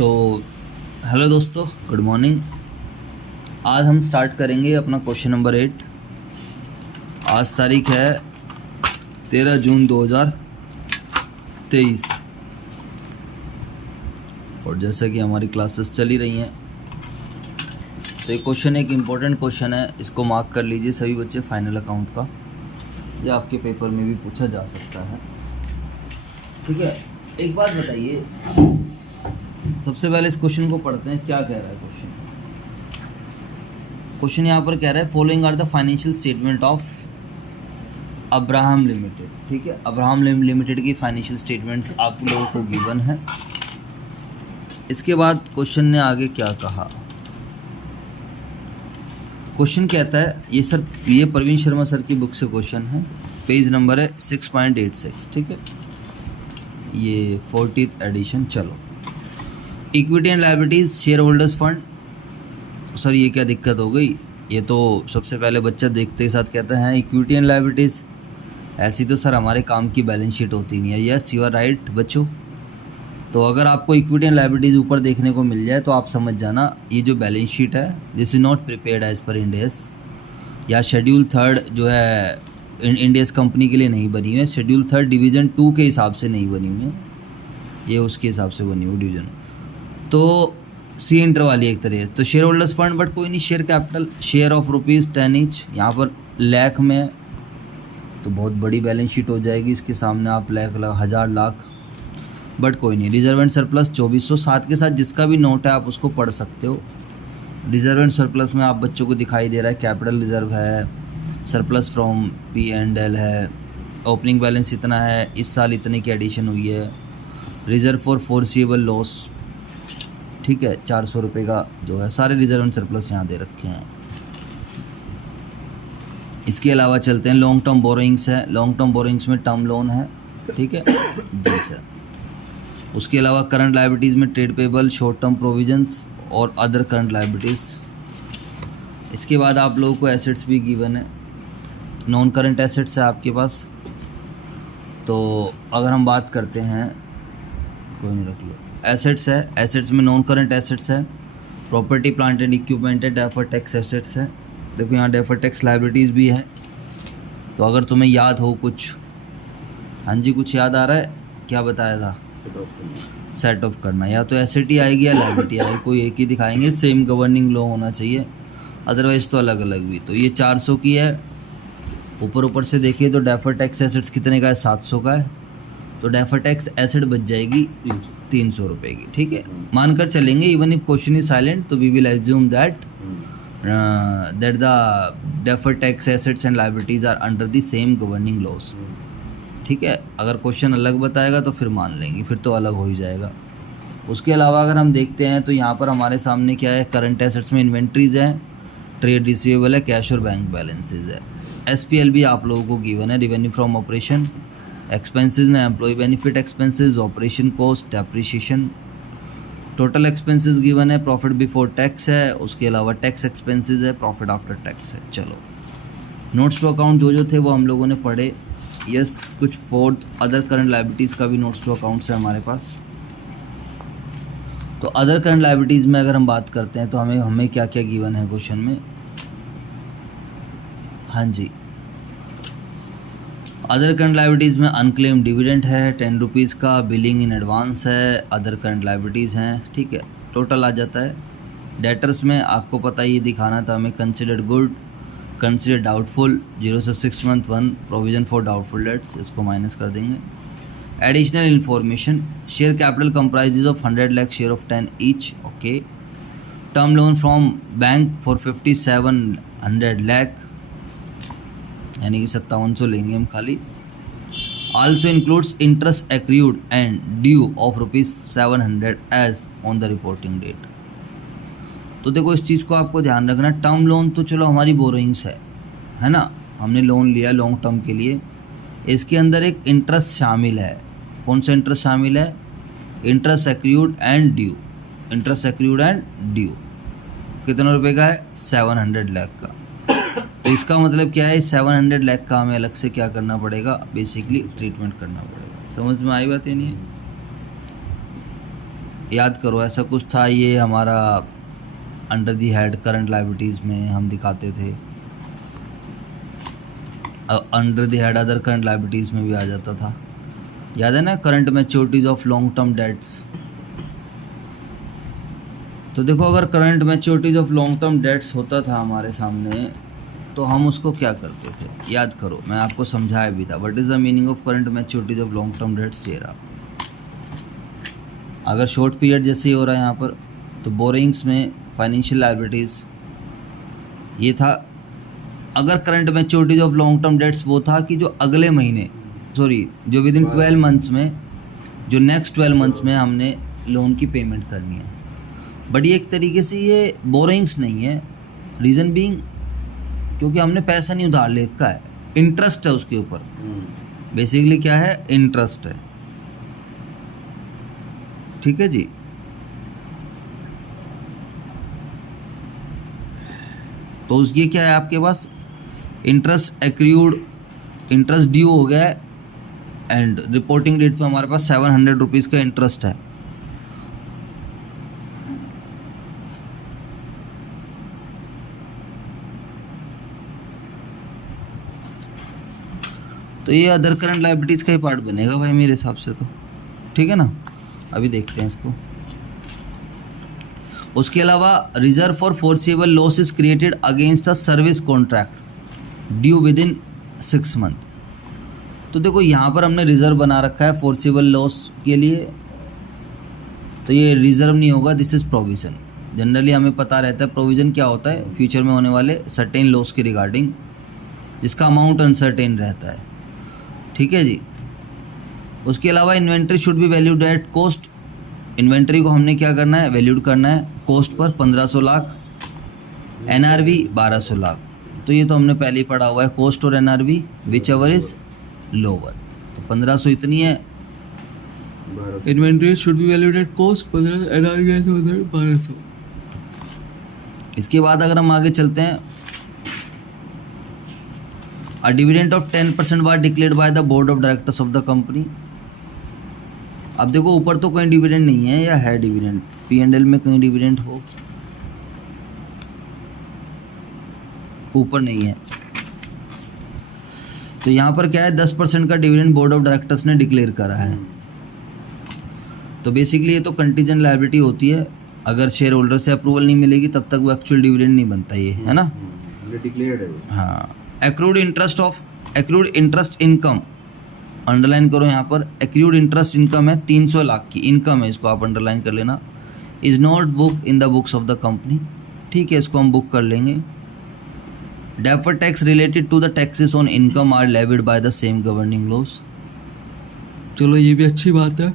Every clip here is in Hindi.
तो हेलो दोस्तों, गुड मॉर्निंग। आज हम स्टार्ट करेंगे अपना क्वेश्चन नंबर 8। आज तारीख है 13 जून 2023 और जैसा कि हमारी क्लासेस चली रही हैं तो ये क्वेश्चन एक इम्पोर्टेंट क्वेश्चन है, इसको मार्क कर लीजिए सभी बच्चे। फाइनल अकाउंट का ये आपके पेपर में भी पूछा जा सकता है, ठीक है। एक बात बताइए, सबसे पहले इस क्वेश्चन को पढ़ते हैं, क्या कह रहा है क्वेश्चन। क्वेश्चन यहाँ पर कह रहा है following are the financial statement of Abraham limited, ठीक है। अब्राहम लिमिटेड की फाइनेंशियल स्टेटमेंट्स आप लोगों को गिवन है। इसके बाद क्वेश्चन ने आगे क्या कहा। क्वेश्चन कहता है, ये प्रवीण शर्मा सर की बुक से क्वेश्चन है, पेज नंबर है 6.86, ठीक है, ये 40th एडिशन। चलो, equity and liabilities, share holders fund. Sir ये क्या दिक्कत हो गई, ये तो सबसे पहले बच्चा देखते के साथ कहता है इक्विटी एंड लायबिलिटीज, ऐसी तो सर हमारे काम की बैलेंस शीट होती नहीं है। यस, यू आर राइट बच्चों। तो अगर आपको इक्विटी एंड लायबिलिटीज ऊपर देखने को मिल जाए तो आप समझ जाना ये जो बैलेंस शीट है this is not prepared as per Ind AS, या शेड्यूल 3 जो है इंडियस कंपनी के लिए नहीं बनी हुई है, शेड्यूल 3 डिवीज़न 2 के हिसाब से नहीं बनी हुई है, ये उसके हिसाब से बनी हुई डिवीज़न। तो सी इंटर वाली एक तरह। तो शेयर होल्डर्स फंड, बट कोई नहीं, share capital, share of ₹10 each, यहाँ पर लाख में तो बहुत बड़ी बैलेंस शीट हो जाएगी, इसके सामने आप लाख, हज़ार, लाख, बट कोई नहीं। रिजर्व एंड सरप्लस 2400, साथ के साथ जिसका भी नोट है आप उसको पढ़ सकते हो। रिजर्व एंड सरप्लस में आप बच्चों को दिखाई दे रहा है कैपिटल रिजर्व है, सरप्लस फ्रॉम P&L है, ओपनिंग बैलेंस इतना है, इस साल इतने की एडिशन हुई है, रिजर्व फॉर फोरसीएबल लॉस, ठीक है, 400 रुपये का जो है, सारे रिजर्व एंड सरप्लस यहाँ दे रखे हैं। इसके अलावा चलते हैं, लॉन्ग टर्म बोरोइंग्स है, लॉन्ग टर्म बोरोइंग्स में टर्म लोन है, ठीक है जी सर। उसके अलावा करंट लायबिलिटीज़ में trade payable, short term provisions और अदर करंट लायबिलिटीज़। इसके बाद आप लोगों को एसेट्स भी गिवन है, नॉन करंट एसेट्स है आपके पास। तो अगर हम बात करते हैं, कोई नहीं रख लो, एसेट्स है, एसेट्स में नॉन करंट एसेट्स है, प्रॉपर्टी प्लांट एंड इक्विपमेंट है, डेफर टैक्स एसेट्स है। देखो यहाँ डेफर टैक्स लायबिलिटीज़ भी है। तो अगर तुम्हें याद हो कुछ, हाँ जी कुछ याद आ रहा है, क्या बताया था, सेट ऑफ करना, या तो एसेट ही आएगी या लायबिलिटी आएगी, कोई एक ही दिखाएंगे, सेम गवर्निंग लॉ होना चाहिए, अदरवाइज़ तो अलग अलग भी। तो ये 400 की है, ऊपर से देखिए तो डेफर टैक्स एसेट्स कितने का है, 700 का है, तो डेफर टैक्स एसेट बच जाएगी 300 रुपये की, ठीक है। मानकर चलेंगे even if question is silent तो we will assume that the defer tax assets and liabilities are under the same governing laws, ठीक है। अगर क्वेश्चन अलग बताएगा तो फिर मान लेंगे, फिर तो अलग हो ही जाएगा। उसके अलावा अगर हम देखते हैं तो यहाँ पर हमारे सामने क्या है, करंट एसेट्स में इन्वेंट्रीज है, ट्रेड रिसीवेबल है, कैश और बैंक बैलेंसेज है। SPL भी आप लोगों को गिवन है, रिवेन्यू फ्रॉम ऑपरेशन। एक्सपेंसेस में employ benefit expenses, operation cost, depreciation. Total expenses given है, प्रॉफिट बिफोर टैक्स है, उसके अलावा टैक्स एक्सपेंसेस है, प्रॉफिट आफ्टर टैक्स है। चलो, नोट्स टू अकाउंट जो थे वो हम लोगों ने पढ़े। यस, कुछ फोर्थ अदर करंट लायबिलिटीज़ का भी नोट्स टू अकाउंट्स है हमारे पास। तो अदर करंट लायबिलिटीज़ में अगर हम बात करते हैं तो हमें क्या क्या गिवन है क्वेश्चन में। हाँ जी, अदर करंट लायबिलिटीज़ में अनक्लेम डिविडेंड है 10 रुपीज़ का, बिलिंग इन एडवांस है, अदर करंट लायबिलिटीज़ हैं, ठीक है, टोटल आ जाता है। डेटर्स में आपको पता ही दिखाना था हमें, कंसिडर्ड गुड, कंसिडर डाउटफुल, 0 से 6 month 1, provision for doubtful debts, इसको माइनस कर देंगे। Additional information, share capital comprises of 100 lakh share of 10 each, okay. Term loan from bank for 5700 lakh, यानी कि 5700 लेंगे हम खाली। Also includes interest accrued and due of ₹700 as on the reporting date. तो देखो इस चीज़ को आपको ध्यान रखना, टर्म लोन तो चलो हमारी बोरोइंग्स है ना, हमने लोन लिया लॉन्ग टर्म के लिए, इसके अंदर एक इंटरेस्ट शामिल है। कौन सा इंटरेस्ट शामिल है, interest accrued and due, interest accrued and due कितने रुपए का है, 700 लाख का। तो इसका मतलब क्या है, 700 लाख का हमें अलग से क्या करना पड़ेगा, बेसिकली ट्रीटमेंट करना पड़ेगा। समझ में आई बात है नहीं? याद करो ऐसा कुछ था, ये हमारा under the head current liabilities में हम दिखाते थे, under the head other current liabilities में भी आ जाता था, याद है ना, current मैच्योरिटीज of long term debts. तो देखो अगर current मैच्योरिटीज of long term debts होता था हमारे सामने तो हम उसको क्या करते थे, याद करो, मैं आपको समझाया भी था। What is the meaning of current मैच्योरिटीज of long term debts, ये रहा। अगर शॉर्ट पीरियड जैसे ही हो रहा है यहाँ पर, तो बोरिंग्स में फाइनेंशियल लायबिलिटीज़ ये था। अगर current मैच्योरिटीज of long term debts वो था कि जो अगले महीने, सॉरी जो विद इन 12 मंथ्स में, जो नेक्स्ट 12 मंथ्स में हमने लोन की पेमेंट करनी है। बट ये एक तरीके से ये बोरिंग्स नहीं है, रीज़न बीइंग क्योंकि हमने पैसा नहीं उधार ले रखा है, इंटरेस्ट है उसके ऊपर। बेसिकली क्या है, इंटरेस्ट है, ठीक है जी। तो उसकी क्या है आपके पास, इंटरेस्ट एक्रूड, इंटरेस्ट ड्यू हो गया है एंड रिपोर्टिंग डेट पे हमारे पास 700 रुपीज़ का इंटरेस्ट है। तो ये अदर करंट लायबिलिटीज़ का ही पार्ट बनेगा भाई मेरे हिसाब से तो, ठीक है ना। अभी देखते हैं इसको। उसके अलावा reserve for forcible loss is created against a service contract due with in 6 month. तो देखो यहाँ पर हमने रिजर्व बना रखा है फोर्सिबल लॉस के लिए, तो ये रिजर्व नहीं होगा, दिस इज़ प्रोविज़न। जनरली हमें पता रहता है प्रोविज़न क्या होता है, फ्यूचर में होने वाले सर्टेन लॉस के रिगार्डिंग, जिसका अमाउंट अनसर्टेन रहता है, ठीक है जी। उसके अलावा inventory should be valued at cost. Inventory को हमने क्या करना है, वैल्यूड करना है cost per 1500 lakh, NRV 1200 lakh. तो ये तो हमने पहले ही पढ़ा हुआ है, कॉस्ट और NRV which ever is lower. तो 1500 इतनी है, inventory should be valued at cost 1500, NRV 1200। इसके बाद अगर हम आगे चलते हैं, A dividend of 10% was declared by the board of directors of the company। अब देखो ऊपर तो कोई डिविडेंड नहीं है, या है डिविडेंड, P&L में कहीं डिविडेंड हो, ऊपर नहीं है। तो यहाँ पर क्या है, 10% का डिविडेंड बोर्ड ऑफ डायरेक्टर्स ने डिक्लेयर करा है। तो बेसिकली ये तो कंटीजेंट लायबिलिटी होती है, अगर शेयर होल्डर से अप्रूवल नहीं मिलेगी तब तक वो एक्चुअल डिविडेंड नहीं बनता, ये है ना, डिक्लेयर्ड है। हाँ। एक्रूड इंटरेस्ट इनकम, अंडरलाइन करो यहाँ पर, एक्रूड इंटरेस्ट इनकम है 300 लाख की इनकम है, इसको आप अंडरलाइन कर लेना। Is not book in the books of the company, ठीक है, इसको हम बुक कर लेंगे। Deferred tax related to the taxes on income are levied by the same governing laws. चलो ये भी अच्छी बात है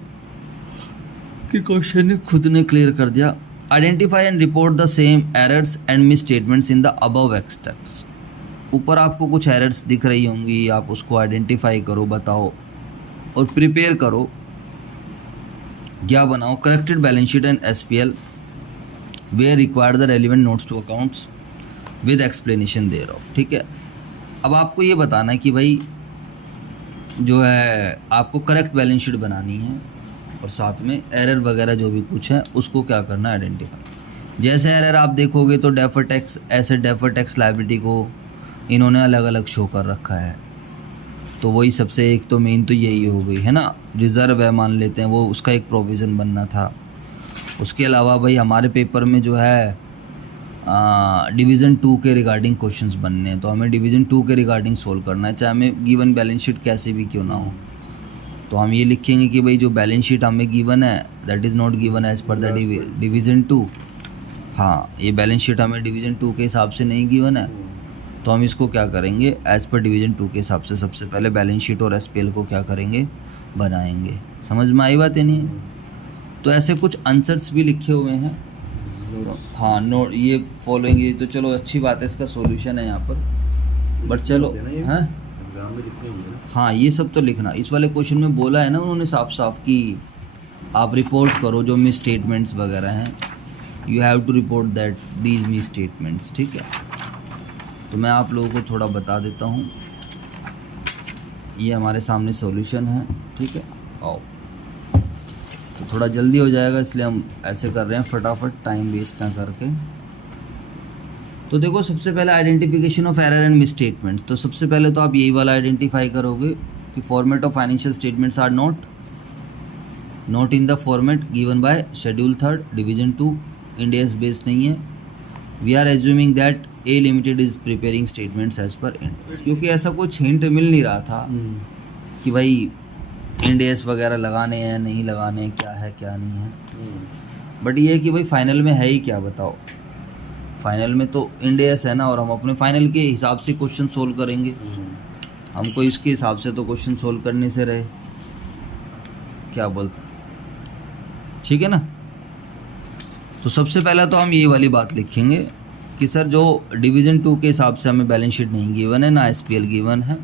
कि क्वेश्चन ने खुद ने क्लियर कर दिया। Identify and report the same errors and miss statements in the above extracts. ऊपर आपको कुछ एरर्स दिख रही होंगी, आप उसको आइडेंटिफाई करो, बताओ और प्रिपेयर करो, क्या बनाओ, corrected balance sheet and SPL where required the relevant notes to accounts with explanation thereof, ठीक है। अब आपको ये बताना है कि भाई जो है आपको करेक्ट बैलेंस शीट बनानी है और साथ में एरर वगैरह जो भी कुछ है उसको क्या करना है, आइडेंटिफाई। जैसे एरर आप देखोगे तो defer tax asset, defer tax liability को इन्होंने अलग अलग शो कर रखा है, तो वही सबसे एक तो मेन तो यही हो गई है ना, रिज़र्व है मान लेते हैं, वो उसका एक प्रोविज़न बनना था। उसके अलावा भाई हमारे पेपर में जो है डिवीज़न 2 के रिगार्डिंग क्वेश्चंस बनने हैं, तो हमें डिवीज़न 2 के रिगार्डिंग सोल्व करना है, चाहे हमें गिवन बैलेंस शीट कैसे भी क्यों ना हो। तो हम ये लिखेंगे कि भाई जो बैलेंस शीट हमें गिवन है that is not given as per the division 2। हाँ, ये बैलेंस शीट हमें डिवीज़न 2 के हिसाब से नहीं गिवन है, तो हम इसको क्या करेंगे, एज़ पर डिवीज़न 2 के हिसाब से सबसे पहले बैलेंस शीट और SPL को क्या करेंगे, बनाएंगे। समझ में आई बात है नहीं? तो ऐसे कुछ आंसर्स भी लिखे हुए हैं, तो हाँ नोट ये फॉलोइंग, ये तो चलो अच्छी बात है, इसका सॉल्यूशन है यहाँ पर, बट चलो हाँ हाँ ये सब तो लिखना। इस वाले क्वेश्चन में बोला है ना उन्होंने साफ साफ कि आप रिपोर्ट करो जो मिस स्टेटमेंट्स वगैरह हैं, you have to report that these misstatements, ठीक है। तो मैं आप लोगों को थोड़ा बता देता हूँ, ये हमारे सामने सॉल्यूशन है, ठीक है। आओ तो थोड़ा जल्दी हो जाएगा, इसलिए हम ऐसे कर रहे हैं फटाफट, टाइम वेस्ट ना करके। तो देखो सबसे पहले identification of error and misstatements. तो सबसे पहले तो आप यही वाला आइडेंटिफाई करोगे कि format of financial statements are not in the format given by schedule 3 division 2, Ind AS based नहीं है। We are assuming that A limited is preparing statements as per Ind, क्योंकि ऐसा कुछ हिंट मिल नहीं रहा था कि भाई इंड एस वगैरह लगाने हैं नहीं लगाने हैं, क्या है क्या नहीं है। बट ये है कि भाई फाइनल में है ही क्या, बताओ। फाइनल में तो इंड एस है ना, और हम अपने फाइनल के हिसाब से क्वेश्चन सोल्व करेंगे। हमको इसके हिसाब से तो क्वेश्चन सोल्व करने से रहे, क्या बोलते, ठीक है ना। तो सबसे पहला तो हम ये वाली बात लिखेंगे कि सर जो डिवीज़न 2 के हिसाब से हमें बैलेंस शीट नहीं गिवन है ना एसपीएल गिवन है,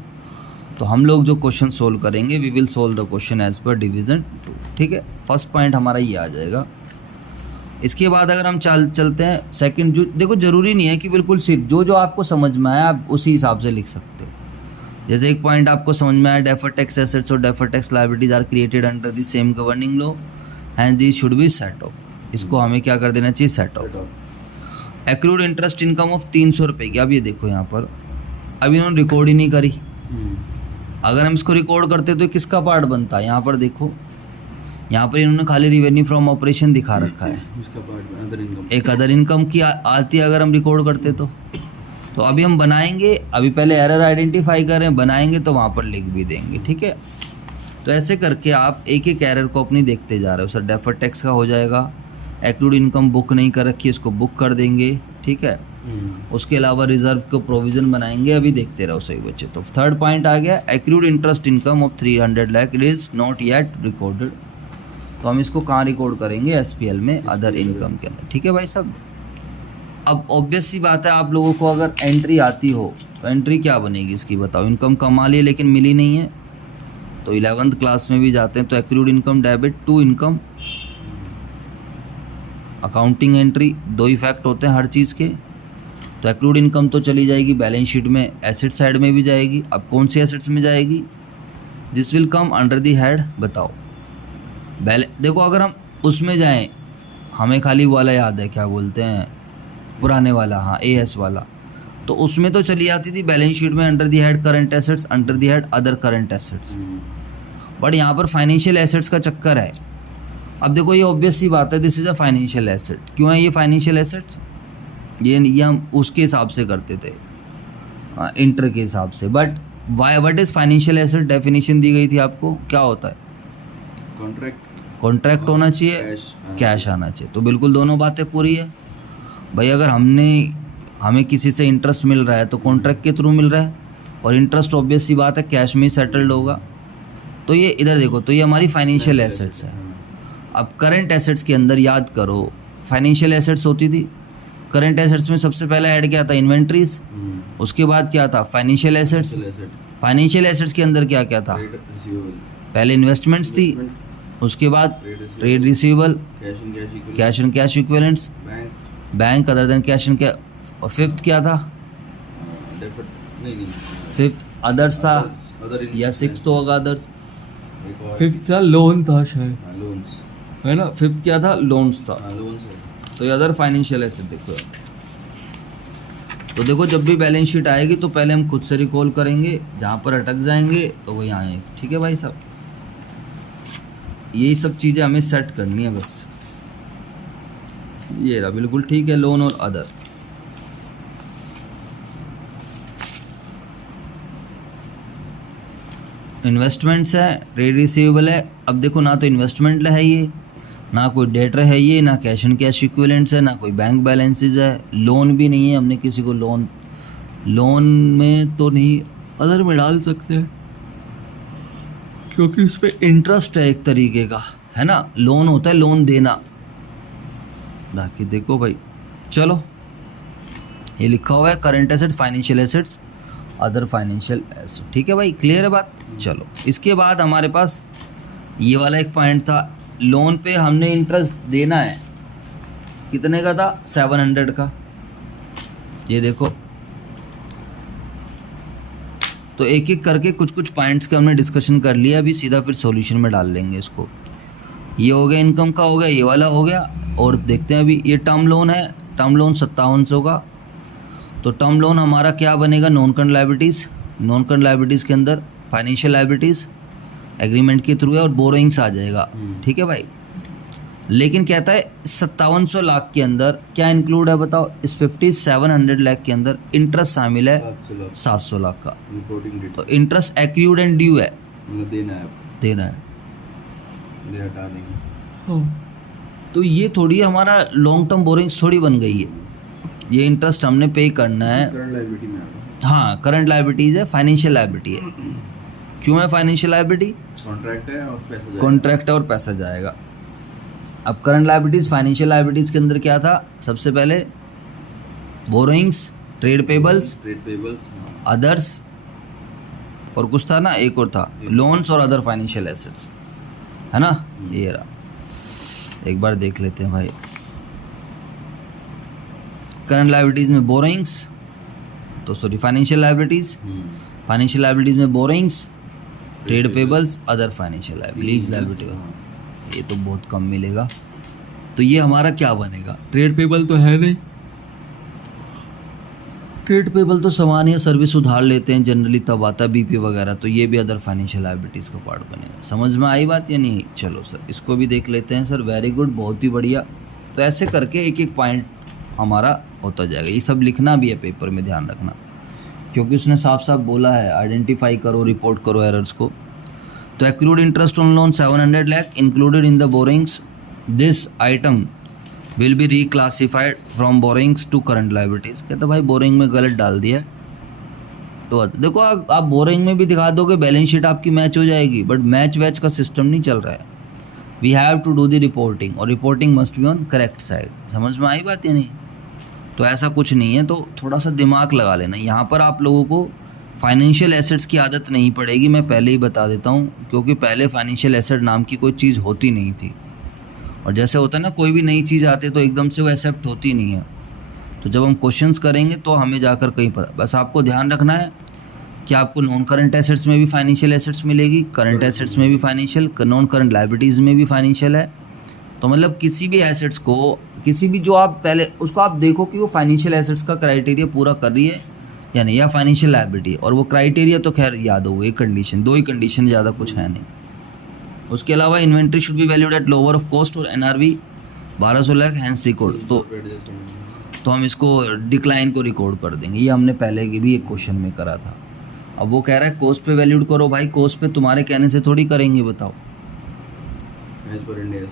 तो हम लोग जो क्वेश्चन सोल्व करेंगे we will solve the question as per division 2, ठीक है। फर्स्ट पॉइंट हमारा ये आ जाएगा। इसके बाद अगर हम चलते हैं सेकंड, जो देखो ज़रूरी नहीं है कि बिल्कुल सिर्फ जो आपको समझ में आया आप उसी हिसाब से लिख सकते हो। जैसे एक पॉइंट आपको समझ में आया, डेफर्ड टैक्स एसेट्स और deferred tax liabilities are created under the same governing law and this should be set off. इसको हमें क्या कर देना चाहिए, set off. Accrued interest income of 300 रुपये की, अब ये देखो यहाँ पर अभी इन्होंने रिकॉर्ड ही नहीं करी। अगर हम इसको रिकॉर्ड करते तो किसका पार्ट बनता है, यहाँ पर देखो, यहाँ पर इन्होंने खाली रिवेन्यू फ्रॉम ऑपरेशन दिखा रखा है, एक अदर इनकम की आती है अगर हम रिकॉर्ड करते तो अभी हम बनाएंगे, अभी पहले एरर आइडेंटिफाई करें, बनाएंगे तो वहाँ पर लिख भी देंगे, ठीक है। तो ऐसे करके आप एक एक एरर को अपनी देखते जा रहे हो। सर डेफर्ड टैक्स का हो जाएगा, एक्रूड इनकम बुक नहीं कर रखी, इसको बुक कर देंगे, ठीक है। उसके अलावा रिजर्व को प्रोविजन बनाएंगे, अभी देखते रहो सही बच्चे। तो थर्ड पॉइंट आ गया, accrued interest income of 300 lakh it is not yet recorded. तो हम इसको कहाँ रिकॉर्ड करेंगे, एसपीएल में अदर इनकम के अंदर, ठीक है भाई साहब। अब ऑब्वियस सी बात है, आप लोगों को अगर एंट्री आती हो तो एंट्री क्या बनेगी इसकी, बताओ। इनकम कमा ली लेकिन मिली नहीं है, तो 11th क्लास में भी जाते हैं तो accrued income debit to income, accounting entry, दो ही फैक्ट होते हैं हर चीज़ के। तो एक्रूड इनकम तो चली जाएगी बैलेंस शीट में, एसेट साइड में भी जाएगी। अब कौन सी एसेट्स में जाएगी, this will come under the head, बताओ। देखो अगर हम उसमें जाएं, हमें खाली वाला याद है, क्या बोलते हैं पुराने वाला, हाँ एएस वाला, तो उसमें तो चली जाती थी बैलेंस शीट में under the head current assets, under the head other current assets. But यहाँ पर फाइनेंशियल एसेट्स का चक्कर है। अब देखो ये ऑब्वियस सी बात है, this is a financial asset. क्यों है ये फाइनेंशियल एसेट्स, ये हम उसके हिसाब से करते थे, इंटर के हिसाब से। But why what is financial asset, definition दी गई थी आपको, क्या होता है, कॉन्ट्रैक्ट होना चाहिए, कैश आना चाहिए। तो बिल्कुल दोनों बातें पूरी है भाई। अगर हमें किसी से इंटरेस्ट मिल रहा है तो कॉन्ट्रैक्ट के थ्रू मिल रहा है, और इंटरेस्ट ऑब्वियस सी बात है कैश में ही सेटल्ड होगा। तो ये इधर देखो, तो ये हमारी फाइनेंशियल एसेट्स है। अब करंट एसेट्स के अंदर याद करो, फाइनेंशियल एसेट्स होती थी, करंट एसेट्स में सबसे पहले ऐड क्या था, इन्वेंट्रीज, उसके बाद क्या था, फाइनेंशियल एसेट्स। फाइनेंशियल एसेट्स के अंदर क्या क्या था, पहले इन्वेस्टमेंट्स थी, उसके बाद trade receivable, cash and cash equivalents, bank other than cash and cash, और फिफ्थ क्या था, फिफ्थ अदर्स था, या सिक्स तो होगा अदर्स, फिफ्थ था लोन था शायद, है ना, फिफ्थ क्या था, लोन्स था। तो ये अदर फाइनेंशियल एसेट देखो। तो देखो जब भी बैलेंस शीट आएगी तो पहले हम खुद से रिकॉल करेंगे, जहाँ पर अटक जाएंगे तो वही आएंगे, ठीक है भाई साहब। यही सब चीज़ें हमें सेट करनी है बस। ये रहा बिल्कुल ठीक है, लोन और अदर। इन्वेस्टमेंट्स है, ट्रेड रिसीवेबल है। अब देखो ना तो इन्वेस्टमेंट है ये, ना कोई डेटर है ये, ना कैश एंड कैश इक्विवेलेंट्स है, ना कोई बैंक बैलेंसेज है, लोन भी नहीं है। हमने किसी को लोन में तो नहीं, अदर में डाल सकते हैं क्योंकि उस पर इंटरेस्ट है एक तरीके का, है ना। लोन होता है लोन देना। बाकी देखो भाई, चलो ये लिखा हुआ है current asset, financial assets, other financial asset, ठीक है भाई, क्लियर है बात। चलो इसके बाद हमारे पास ये वाला एक पॉइंट था, लोन पे हमने इंटरेस्ट देना है, कितने का था, 700 का। ये देखो, तो एक एक करके कुछ कुछ पॉइंट्स के हमने डिस्कशन कर लिया, अभी सीधा फिर सॉल्यूशन में डाल लेंगे इसको। ये हो गया इनकम का, हो गया ये वाला हो गया। और देखते हैं अभी ये टर्म लोन है, टर्म लोन 5700 का। तो टर्म लोन हमारा क्या बनेगा, non current liabilities. Non current liabilities के अंदर फाइनेंशियल लायबिलिटीज़ एग्रीमेंट के थ्रू है और बोरोइंग्स आ जाएगा, ठीक है भाई। लेकिन कहता है 5700 लाख के अंदर क्या इंक्लूड है बताओ, इस 5700 लाख के अंदर इंटरेस्ट शामिल है 700 लाख का। तो इंटरेस्ट एक्रूड एंड ड्यू है, देना है। तो ये थोड़ी हमारा लॉन्ग टर्म बोरिंग्स थोड़ी बन गई है, ये इंटरेस्ट हमने पे करना है। हाँ करंट लायबिलिटीज है, फाइनेंशियल लायबिलिटी है। क्यों है फाइनेंशियल लायबिलिटी, कॉन्ट्रैक्ट है और पैसा जाएगा। अब करंट लायबिलिटीज फाइनेंशियल लायबिलिटीज के अंदर क्या था, सबसे पहले बोरोइंग्स, ट्रेड पेबल्स, अदर्स, और कुछ था ना, एक और था, लोन्स और अदर फाइनेंशियल एसेट्स, है ना। ये रहा, एक बार देख लेते हैं भाई। करंट लायबिलिटीज में बोरोइंग्स, तो sorry financial liabilities, financial liabilities में borrowings, trade payables, other financial liabilities liability. ये तो बहुत कम मिलेगा। तो ये हमारा क्या बनेगा, ट्रेड पेबल तो है नहीं, ट्रेड पेबल तो सामान या सर्विस उधार लेते हैं जनरली, तब आता है बीपी वगैरह। तो ये भी अदर फाइनेंशियल लायबिलिटीज़ का पार्ट बनेगा। समझ में आई बात या नहीं, चलो सर इसको भी देख लेते हैं। सर वेरी गुड, बहुत ही बढ़िया। तो ऐसे करके एक एक पॉइंट हमारा होता जाएगा। ये सब लिखना भी है पेपर में, ध्यान रखना, क्योंकि उसने साफ साफ बोला है आइडेंटिफाई करो, रिपोर्ट करो एरर्स को। तो accrued interest on loan 700 lakh included in the borrowings, this item will be reclassified from borrowings to current liabilities. कहते भाई बोरिंग में गलत डाल दिया, तो देखो आप बोरिंग में भी दिखा दोगे, बैलेंस शीट आपकी मैच हो जाएगी, बट मैच वैच का सिस्टम नहीं चल रहा है। We have to do the reporting, और reporting must be on correct side. समझ में आई बात या नहीं। तो ऐसा कुछ नहीं है, तो थोड़ा सा दिमाग लगा लेना। यहाँ पर आप लोगों को फाइनेंशियल एसेट्स की आदत नहीं पड़ेगी, मैं पहले ही बता देता हूँ, क्योंकि पहले फाइनेंशियल एसेट नाम की कोई चीज़ होती नहीं थी। और जैसे होता है ना, कोई भी नई चीज़ आती है तो एकदम से वो एक्सेप्ट होती नहीं है। तो जब हम क्वेश्चंस करेंगे तो हमें जाकर कहीं पता, बस आपको ध्यान रखना है कि आपको नॉन करंट एसेट्स में भी फाइनेंशियल एसेट्स मिलेगी, करंट एसेट्स में भी फाइनेंशियल, नॉन करंट लायबिलिटीज़ में भी फाइनेंशियल है। तो मतलब किसी भी एसेट्स को, किसी भी जो आप पहले उसको आप देखो कि वो फाइनेंशियल एसेट्स का क्राइटेरिया पूरा कर रही है या नहीं, या फाइनेंशियल लायबिलिटी। और वो क्राइटेरिया तो खैर याद हो, एक कंडीशन, दो ही कंडीशन, ज़्यादा कुछ है नहीं। उसके अलावा inventory should be valued at lower of cost, और एनआरवी 1200 लाख हैंस रिकॉर्ड। तो हम इसको डिक्लाइन को रिकॉर्ड कर देंगे। ये हमने पहले की भी एक क्वेश्चन में करा था। अब वो कह रहा है कॉस्ट पे वैल्यूड करो। भाई कॉस्ट पे तुम्हारे कहने से थोड़ी करेंगे, बताओ।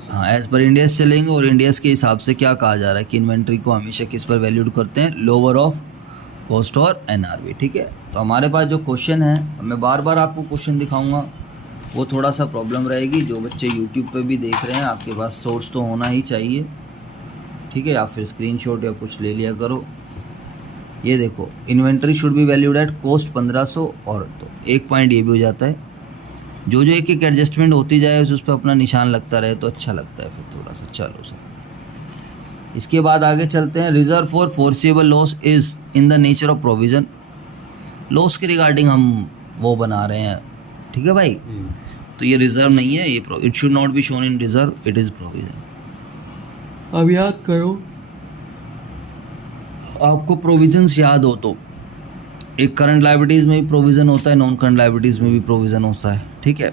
हाँ एज पर इंडियस चलेंगे, और इंडियस के हिसाब से क्या कहा जा रहा है कि इन्वेंट्री को हमेशा किस पर वैल्यूड करते हैं, लोअर ऑफ कॉस्ट और एनआरवी, ठीक है। तो हमारे पास जो क्वेश्चन है, मैं बार बार आपको क्वेश्चन दिखाऊंगा, वो थोड़ा सा प्रॉब्लम रहेगी। जो बच्चे यूट्यूब पे भी देख रहे हैं, आपके पास सोर्स तो होना ही चाहिए, ठीक है, या फिर स्क्रीनशॉट या कुछ ले लिया करो। ये देखो, inventory should be valued at cost 1500, और तो एक पॉइंट ये भी हो जाता है, जो जो एक एक एडजस्टमेंट होती जाए उस पर अपना निशान लगता रहे तो अच्छा लगता है फिर थोड़ा सा। चलो सर, इसके बाद आगे चलते हैं। Reserve for foreseeable loss is in the nature of provision. Loss के रिगार्डिंग हम वो बना रहे हैं, ठीक है भाई। तो ये रिजर्व नहीं है, ये it should not be shown in reserve, it is provision. अब याद करो, आपको प्रोविजंस याद हो तो एक करंट लायबिलिटीज़ में भी प्रोविज़न होता है, नॉन करंट लायबिलिटीज़ में भी प्रोविज़न होता है, ठीक है।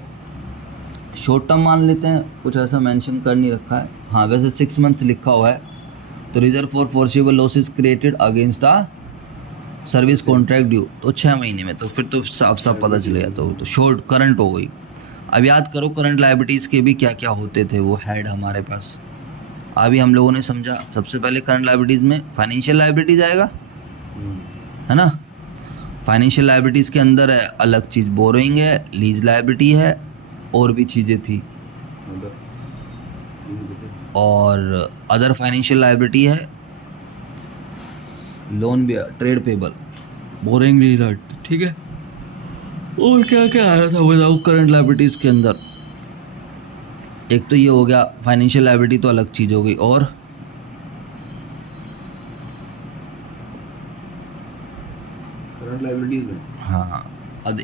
शॉर्ट टर्म मान लेते हैं, कुछ ऐसा मेंशन कर नहीं रखा है। हाँ वैसे 6 मंथ्स लिखा हुआ है। तो reserve for foreseeable losses created against a service contract due, तो 6 महीने में, तो फिर तो साफ साफ पता चलेगा। तो शॉर्ट करंट हो गई। अब याद करो करंट लायबिलिटीज़ के भी क्या क्या होते थे, वो हेड हमारे पास अभी हम लोगों ने समझा। सबसे पहले करंट लायबिलिटीज़ में फाइनेंशियल लायबिलिटीज आएगा, है ना। फाइनेंशियल लायबिलिटीज़ के अंदर है अलग चीज़, बोरोइंग है, लीज लायबिलिटी है, और भी चीज़ें थी, और अदर फाइनेंशियल लायबिलिटी है, लोन भी, ट्रेड पेबल, बोरिंग लीज, ठीक है। और क्या क्या आया था बताओ करंट लायबिलिटीज़ के अंदर। एक तो ये हो गया फाइनेंशियल लायबिलिटी, तो अलग चीज़ हो गई। और करंट लायबिलिटीज में हाँ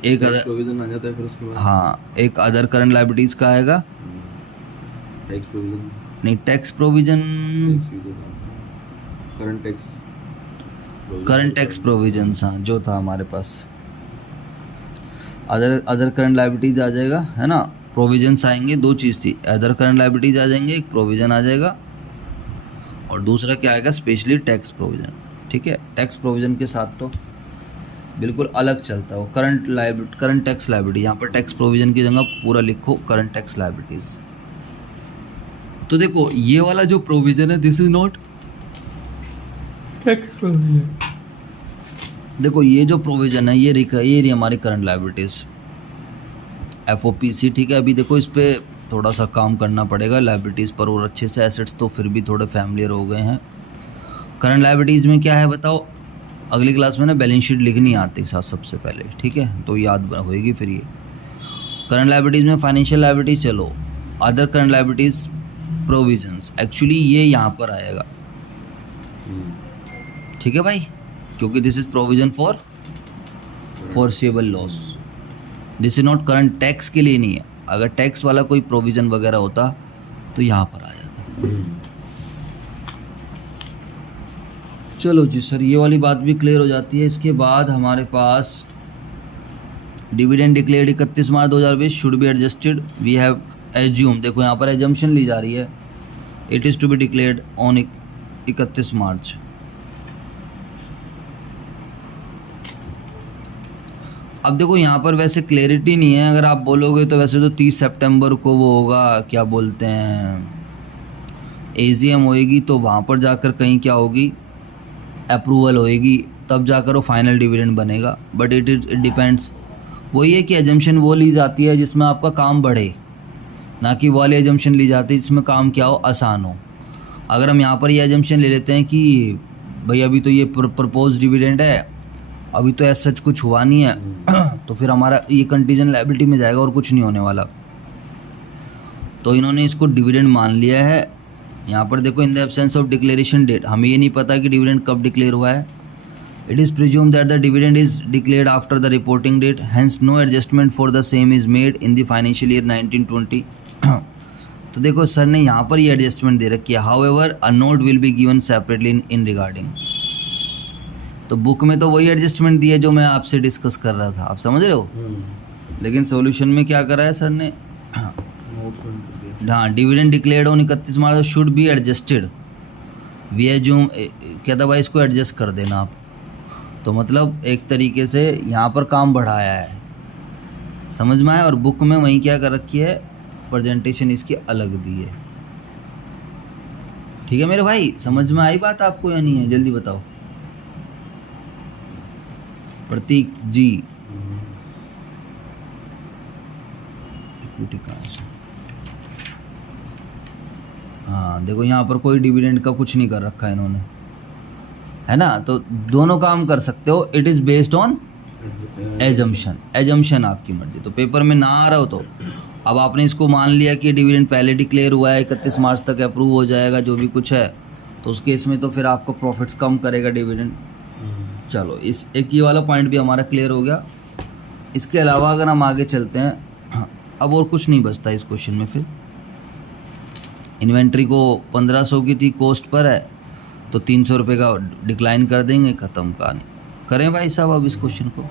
एक अदर प्रोविजन आ जाता है फिर उसके बाद। हाँ एक अदर करंट लायबिलिटीज़ का आएगा, टैक्स प्रोविजन नहीं, tax provision, current tax current tax provisions, हाँ जो था हमारे पास। अदर करंट लायबिलिटीज आ जाएगा, है ना। प्रोविजंस आएंगे, दो चीज़ थी, अदर करंट लायबिलिटीज आ जाएंगे, एक प्रोविजन आ जाएगा, और दूसरा क्या आएगा, स्पेशली टैक्स प्रोविजन। ठीक है, टैक्स प्रोविजन के साथ तो बिल्कुल अलग चलता है वो करंट टैक्स लायबिलिटी। यहाँ पर टैक्स प्रोविजन की जगह पूरा लिखो करंट टैक्स लायबिलिटीज। तो देखो ये वाला जो प्रोविजन है, this is not tax provision. देखो ये जो प्रोविजन है, ये रही हमारी करंट लायबिलिटीज, FOPC। ठीक है, अभी देखो इस पर थोड़ा सा काम करना पड़ेगा लायबिलिटीज़ पर, और अच्छे से एसेट्स तो फिर भी थोड़े फैमिलियर हो गए हैं। करंट लायबिलिटीज़ में क्या है बताओ, अगली क्लास में ना बैलेंस शीट लिखनी आती साथ सबसे पहले, ठीक है, तो याद होएगी फिर ये। करंट लायबिलिटीज़ में फाइनेंशियल लायबिलिटीज़, चलो other current liabilities provisions, actually ये यहाँ पर आएगा। ठीक है भाई, क्योंकि this is provision for forcible loss, this is not current tax के लिए नहीं है। अगर टैक्स वाला कोई प्रोविजन वगैरह होता तो यहाँ पर आ जाता। चलो जी सर, ये वाली बात भी क्लियर हो जाती है। इसके बाद हमारे पास dividend declared 31 March 2020 should be adjusted, we have assume. देखो यहाँ पर एजम्पशन ली जा रही है, it is to be declared on 31 March. अब देखो यहाँ पर वैसे क्लैरिटी नहीं है, अगर आप बोलोगे तो वैसे तो 30 सितंबर को वो होगा, क्या बोलते हैं, AGM होएगी, तो वहाँ पर जाकर कहीं क्या होगी, अप्रूवल होएगी, तब जाकर वो फाइनल डिविडेंड बनेगा। बट इट डिपेंड्स, वही है कि एजम्पशन वो ली जाती है जिसमें आपका काम बढ़े, ना कि वो वाली एजम्पशन ली जाती है जिसमें काम क्या हो, आसान हो। अगर हम यहाँ पर ये एजम्पशन ले लेते हैं कि भाई अभी तो ये प्रपोज डिविडेंड है, अभी तो ऐसा सच कुछ हुआ नहीं है, तो फिर हमारा ये कंटीजेंट लायबिलिटी में जाएगा और कुछ नहीं होने वाला। तो इन्होंने इसको डिविडेंड मान लिया है। यहाँ पर देखो, in the absence of declaration date, हमें ये नहीं पता कि डिविडेंड कब डिक्लेयर हुआ है। It is presume that the dividend is declared after the reporting date, hence no adjustment for the same is made in the financial year 1920। तो देखो सर ने यहाँ पर ये एडजस्टमेंट दे रखी है, however a note will be given separately in regarding. तो बुक में तो वही एडजस्टमेंट दी है जो मैं आपसे डिस्कस कर रहा था, आप समझ रहे हो। लेकिन सॉल्यूशन में क्या करा है सर ने, हाँ, dividend declared on 31 March should be adjusted, we assume, क्या था भाई, इसको एडजस्ट कर देना आप। तो मतलब एक तरीके से यहाँ पर काम बढ़ाया है, समझ में आया। और बुक में वहीं क्या कर रखी है, प्रेजेंटेशन इसकी अलग दी है। ठीक है मेरे भाई, समझ में आई बात आपको या नहीं है, जल्दी बताओ। प्रतीक जी, इक्विटी कहाँ से, हाँ देखो यहाँ पर कोई डिविडेंड का कुछ नहीं कर रखा है इन्होंने, है ना। तो दोनों काम कर सकते हो, it is based on assumption, assumption आपकी मर्जी। तो पेपर में ना आ रहा हो तो अब आपने इसको मान लिया कि डिविडेंड पहले डिक्लेयर हुआ है, 31 मार्च तक अप्रूव हो जाएगा जो भी कुछ है, तो उस केस में तो फिर आपको प्रॉफिट्स कम करेगा डिविडेंड। चलो, इस एक ये वाला पॉइंट भी हमारा क्लियर हो गया। इसके अलावा अगर हम आगे चलते हैं, अब और कुछ नहीं बचता इस क्वेश्चन में। फिर इन्वेंट्री को 1500 की थी, कॉस्ट पर है, तो 300 रुपये का डिक्लाइन कर देंगे, ख़त्म कहानी। करें भाई साहब अब इस क्वेश्चन को।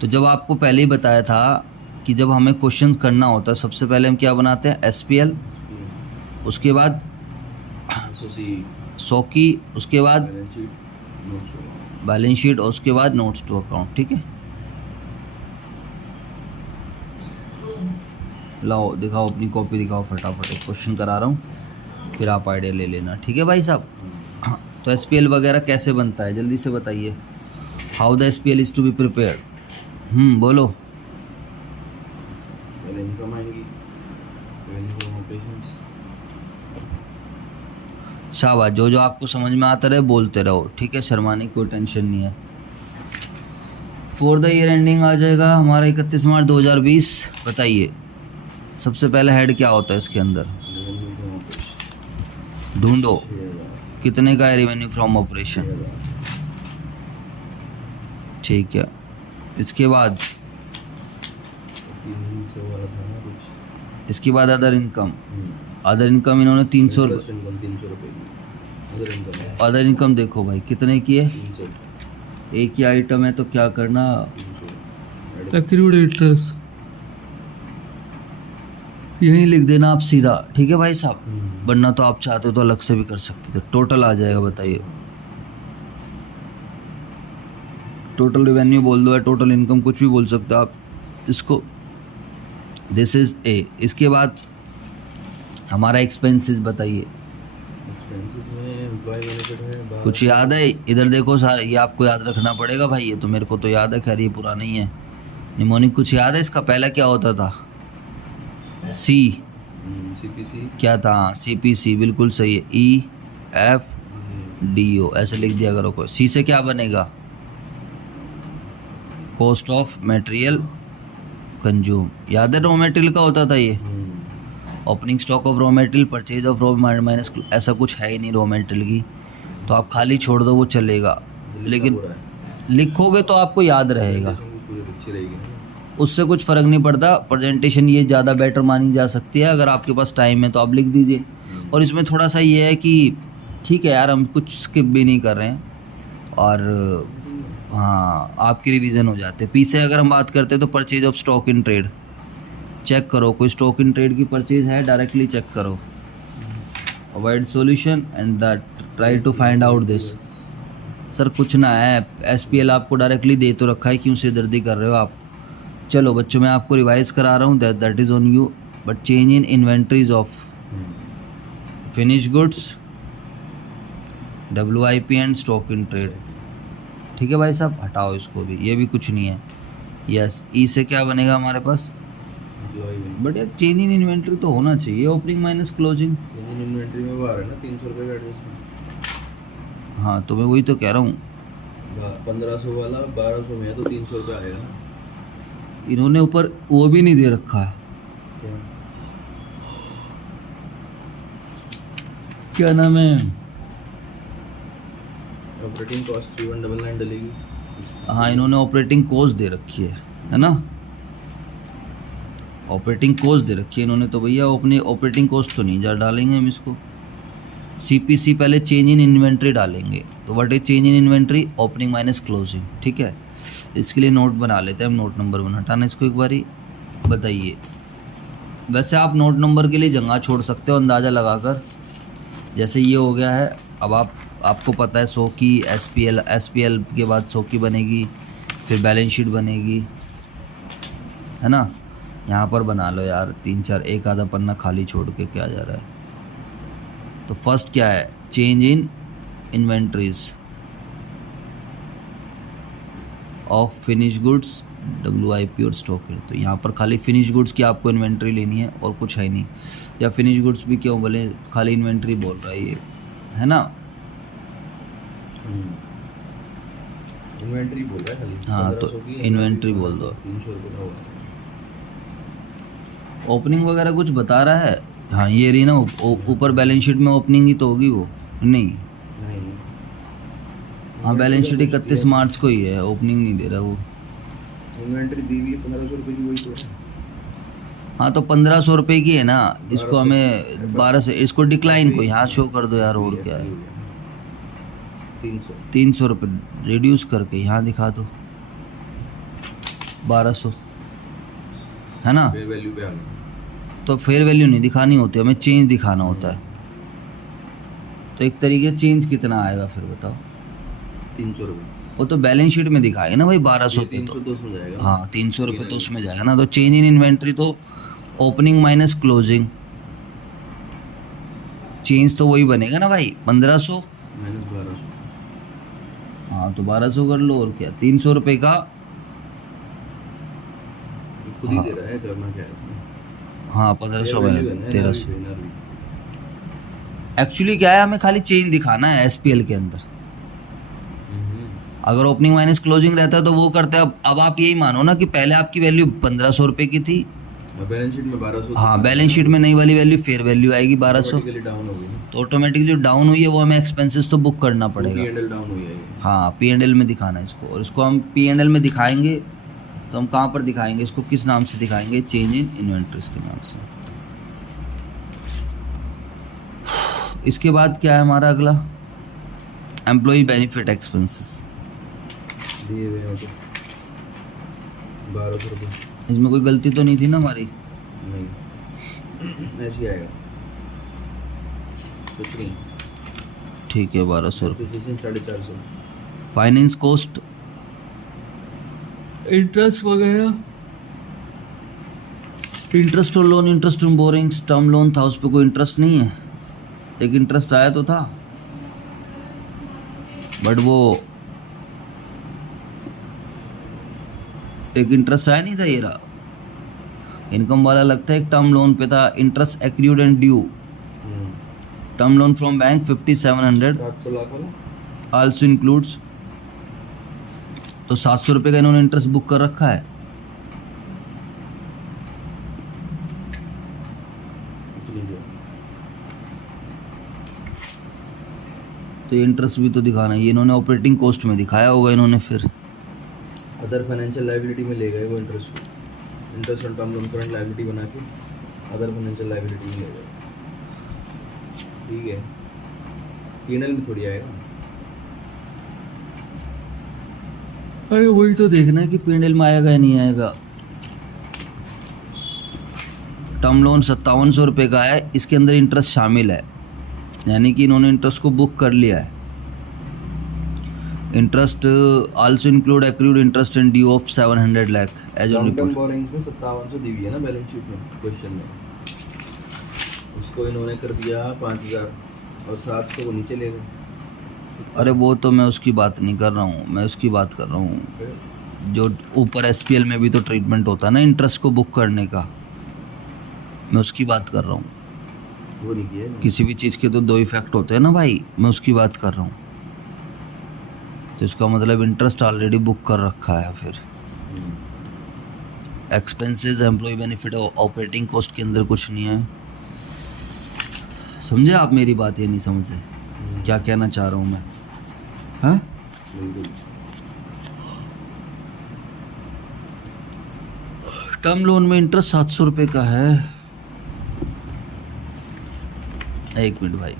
तो जब आपको पहले ही बताया था कि जब हमें क्वेश्चन करना होता है, सबसे पहले हम क्या बनाते हैं, SPL, उसके बाद SOC, उसके बाद बैलेंस शीट, और उसके बाद नोट्स टू अकाउंट। ठीक है, लाओ दिखाओ अपनी कॉपी, दिखाओ फटाफट, एक क्वेश्चन करा रहा हूँ, फिर आप आइडिया ले लेना। ठीक है भाई साहब। तो SPL वगैरह कैसे बनता है, जल्दी से बताइए, how the SPL is to be prepared. बोलो। इनकम आएगी, शाबाश, जो जो आपको समझ में आता रहे बोलते रहो, ठीक है, शर्माने की कोई टेंशन नहीं है। फॉर द ईयर एंडिंग आ जाएगा हमारा 31 मार्च 2020। बताइए सबसे पहले हेड क्या होता है इसके अंदर, ढूंढो कितने का है रेवेन्यू फ्रॉम ऑपरेशन। ठीक है, इसके बाद अदर इनकम, अदर इनकम इन्होंने 300 इंटरेस्ट इनकम 300 रुपये की अदर इनकम है अदर इनकम देखो भाई कितने की है, 300 एक ही आइटम है तो क्या करना, 300 एक्यूरेट इंटरेस्ट यहीं लिख देना आप सीधा, ठीक है भाई साहब, वरना तो आप चाहते हो तो अलग से भी कर सकते थे। टोटल आ जाएगा, बताइए टोटल रेवेन्यू बोल दो या टोटल इनकम, कुछ भी बोल सकते हो आप इसको। This is a. इसके बाद हमारा एक्सपेंसेस बताइए, एक्सपेंसेस में एम्प्लॉय बेनिफिट है कुछ याद है? इधर देखो सारे, ये आपको याद रखना पड़ेगा भाई, ये तो मेरे को तो याद है, खैर ये पूरा नहीं है। निमोनिक कुछ याद है इसका पहला क्या होता था? सी सीपीसी क्या था? CPC बिल्कुल सही है, EFDO ऐसे लिख दिया करो। कोई सी से क्या बनेगा? कॉस्ट ऑफ मटेरियल कंज्यूम, याद है? रॉ मटेरियल का होता था ये, opening stock of raw material, purchase of raw minus, ऐसा कुछ है ही नहीं रॉ मटेरियल की, तो आप खाली छोड़ दो वो चलेगा, लेकिन लिखोगे तो आपको याद रहेगा, पूरी अच्छी रहेगी ना। उससे कुछ फ़र्क नहीं पड़ता। प्रेजेंटेशन ये ज़्यादा बेटर मानी जा सकती है, अगर आपके पास टाइम है तो आप लिख दीजिए। और इसमें थोड़ा सा ये है कि ठीक है यार, हम कुछ स्किप भी नहीं कर रहे हैं, और हाँ आपकी रिवीजन हो जाते। पी से अगर हम बात करते हैं तो purchase of stock in trade, check करो कोई स्टॉक इन ट्रेड की परचेज है, डायरेक्टली चेक करो। Avoid solution and try to find out this. Sir कुछ ना है, SPL आपको डायरेक्टली दे तो रखा है, क्यों सिरदर्दी कर रहे हो आप? चलो बच्चों, मैं आपको रिवाइज करा रहा हूँ, that is on you. But change in inventories of finish goods, WIP and stock in trade, ठीक है भाई साहब, हटाओ इसको भी, ये भी कुछ नहीं है। यस, ई से क्या बनेगा हमारे पास? बट यार चेंज इन इन्वेंट्री तो होना चाहिए, ओपनिंग माइनस क्लोजिंग। इन्वेंट्री में बाहर है ना 300 रुपये का एडजस्टमेंट। हाँ तो मैं वही तो कह रहा हूँ, 1500 वाला 1200 में है तो 300 रुपये आएगा। इन्होंने ऊपर वो भी नहीं दे रखा है, क्या नाम है, ऑपरेटिंग कॉस्ट 3199 डलेगी। हाँ इन्होंने ऑपरेटिंग कॉस्ट दे रखी है ना, ऑपरेटिंग कॉस्ट दे रखी है इन्होंने, तो भैया अपने ऑपरेटिंग कॉस्ट तो नहीं जा डालेंगे हम इसको। CPC पहले चेंज इन इन्वेंट्री डालेंगे, तो what is change in inventory? Opening minus closing, ठीक है। इसके लिए नोट बना लेते हैं हम, नोट नंबर 1 हटाना इसको एक बारी, बताइए। वैसे आप नोट नंबर के लिए जगह छोड़ सकते हो अंदाज़ा लगाकर, जैसे ये हो गया है। अब आपको पता है 100 की SPL के बाद 100 की बनेगी, फिर बैलेंस शीट बनेगी, है ना। यहाँ पर बना लो यार 3-4, एक आधा पन्ना खाली छोड़ के क्या जा रहा है। तो फर्स्ट क्या है? Change in inventories of finish goods, WIP और स्टॉक इन। तो यहाँ पर खाली फिनिश गुड्स की आपको इन्वेंट्री लेनी है और कुछ है नहीं, या फिनिश गुड्स भी क्यों बोले, खाली इन्वेंट्री बोल रहा है ये, है ना। इन्वेंट्री बोल रहा है खाली। हाँ तो इन्वेंट्री बोल दो। 300 रुपये का हुआ। ओपनिंग वगैरह कुछ बता रहा है? हाँ ये रही ना ऊपर बैलेंस शीट में ओपनिंग ही तो होगी वो, नहीं? हाँ बैलेंस शीट 31 मार्च को ही है, ओपनिंग नहीं दे रहा वो। इन्वेंट्री दी हुई है 1500 रुपये की, वही तो है। हाँ तो 1500 रुपये की है ना, इसको हमें 12 से, इसको डिक्लाइन को यहाँ शो कर दो यार, और क्या है। 300 रुपये रिड्यूस करके यहाँ दिखा दो 1200, है ना। फेयर वैल्यू पे आ गया। तो फेयर वैल्यू नहीं दिखानी होती, हमें चेंज दिखाना होता है। तो एक तरीके चेंज कितना आएगा फिर बताओ? 300 रुपये। वो तो बैलेंस शीट में दिखाएगा ना भाई 1200 पे, 300 तो उसमें जाएगा। हाँ 300 रुपये तो उसमें जाएगा ना। तो चेंज इन इन्वेंट्री तो ओपनिंग माइनस क्लोजिंग, चेंज तो वही बनेगा ना भाई 1500 माइनस 1200। हाँ तो 1200 कर लो, और क्या 300 रुपये का। खुद ही दे रहा है, करना क्या है। हाँ 1500 में 1300। एक्चुअली क्या है, हमें खाली चेंज दिखाना है SPL के अंदर। अगर ओपनिंग माइनस क्लोजिंग रहता है तो वो करते हैं। अब आप यही मानो ना कि पहले आपकी वैल्यू 1500 रुपये की थी, बैलेंस शीट में 1200। हाँ बैलेंस शीट में नई वाली वैल्यू फेयर वैल्यू आएगी 1200, डाउन हो गई। तो ऑटोमेटिकली जो डाउन हुई है वो हमें एक्सपेंसेस तो बुक करना पड़ेगा। P&L डाउन हुई है। हाँ P&L में दिखाना है इसको, और इसको हम P&L में दिखाएंगे तो हम कहाँ पर दिखाएंगे इसको, किस नाम से दिखाएंगे? चेंज इन इन्वेंट्रीज के नाम से। इसके बाद क्या है हमारा अगला, एम्प्लॉय बेनिफिट एक्सपेंसेस। दिए हुए हैं तो 1200 रुपये। इसमें कोई गलती तो नहीं थी ना हमारी? नहीं, ऐसे ही आएगा कुछ नहीं। ठीक है, 1200 रुपये। 450। फाइनेंस कॉस्ट, इंटरेस्ट वगैरह, इंटरेस्ट और loan, interest on borings, term loan था उस पर कोई इंटरेस्ट नहीं है। एक इंटरेस्ट आया तो था बट वो एक इंटरेस्ट आया नहीं था, ये रहा इनकम वाला लगता है। एक टर्म लोन पे था, interest accrued and due, term loan from bank 5700 700 lakh वाला आल्सो इंक्लूड्स। तो 700 रुपये का इन्होंने इंटरेस्ट बुक कर रखा है। तो ये इंटरेस्ट भी तो दिखाना है, ये इन्होंने ऑपरेटिंग कॉस्ट में दिखाया होगा इन्होंने फिर। अदर फाइनेंशियल लायबिलिटी में ले गए वो इंटरेस्ट को, interest on term loan current liability बना के अदर फाइनेंशियल लायबिलिटी में ले गए। ठीक है, पीएनएल में थोड़ी आएगा। अरे वही तो देखना है कि पीएनएल में आएगा या नहीं आएगा। टर्म लोन 5700 रुपये का है, इसके अंदर इंटरेस्ट शामिल है, यानी कि इन्होंने इंटरेस्ट को बुक कर लिया है। Interest also include accrued interest and due of 700 lakh as on long term report. Borrowings में 5700 दी हुई है ना बैलेंस शीट में, क्वेश्चन में। उसको इन्होंने कर दिया 5000 और 700 को नीचे ले गए। अरे वो तो मैं उसकी बात नहीं कर रहा हूँ, मैं उसकी बात कर रहा हूँ जो ऊपर एसपीएल में भी तो ट्रीटमेंट होता है ना इंटरेस्ट को बुक करने का, मैं उसकी बात कर रहा हूँ। वो नहीं किया है। किसी भी चीज़ के तो दो इफेक्ट होते हैं ना भाई, मैं उसकी बात कर रहा हूँ। तो इसका मतलब इंटरेस्ट ऑलरेडी बुक कर रखा है। फिर expenses, employ benefit, operating cost के अंदर कुछ नहीं है। समझे आप मेरी बात या नहीं समझे क्या कहना चाह रहा हूँ मैं? हाँ, बिल्कुल। टर्म लोन में इंटरेस्ट 700 रुपये का है। एक मिनट भाई,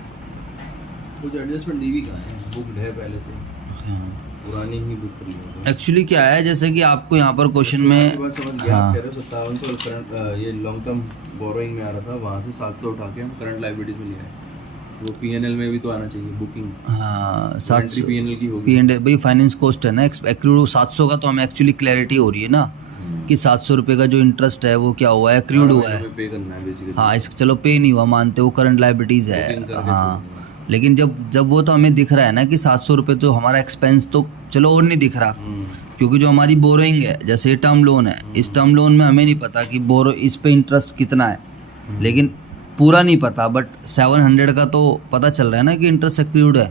कुछ एडजस्टमेंट दी भी कहाँ है, बुक है पहले से, पुरानी ही बुक कर ली है। एक्चुअली क्या है, जैसे कि आपको यहाँ पर क्वेश्चन में, आपकी बात समझ गया। हाँ। आप कह रहे हो 5700 करंट, ये लॉन्ग टर्म बोरोइंग में आ रहा था, वहाँ से 700 उठा के हम करंट लायबिलिटीज में ले आए। वो पीएनएल में भी तो आना चाहिए बुकिंग। हाँ 700 पीएनएल की होगी। पी भाई फाइनेंस कॉस्ट है ना, एक्रूड 700 का, तो हमें एक्चुअली क्लैरिटी हो रही है ना कि 700 रुपये का जो इंटरेस्ट है वो क्या हुआ है, एक्रूड हुआ है। पे करना है बेसिकली। हाँ, इस चलो पे नहीं हुआ मानते, वो करंट लायबिलिटीज़ है। हाँ, लेकिन जब वो तो हमें दिख रहा है ना कि 700 रुपये तो हमारा एक्सपेंस तो चलो और नहीं दिख रहा, क्योंकि जो हमारी बोरोइंग है, जैसे ये टर्म लोन है, इस टर्म लोन में हमें नहीं पता कि इस पे इंटरेस्ट कितना है, लेकिन पूरा नहीं पता, बट 700 का तो पता चल रहा है ना कि इंटरेस्ट एक्रूड है।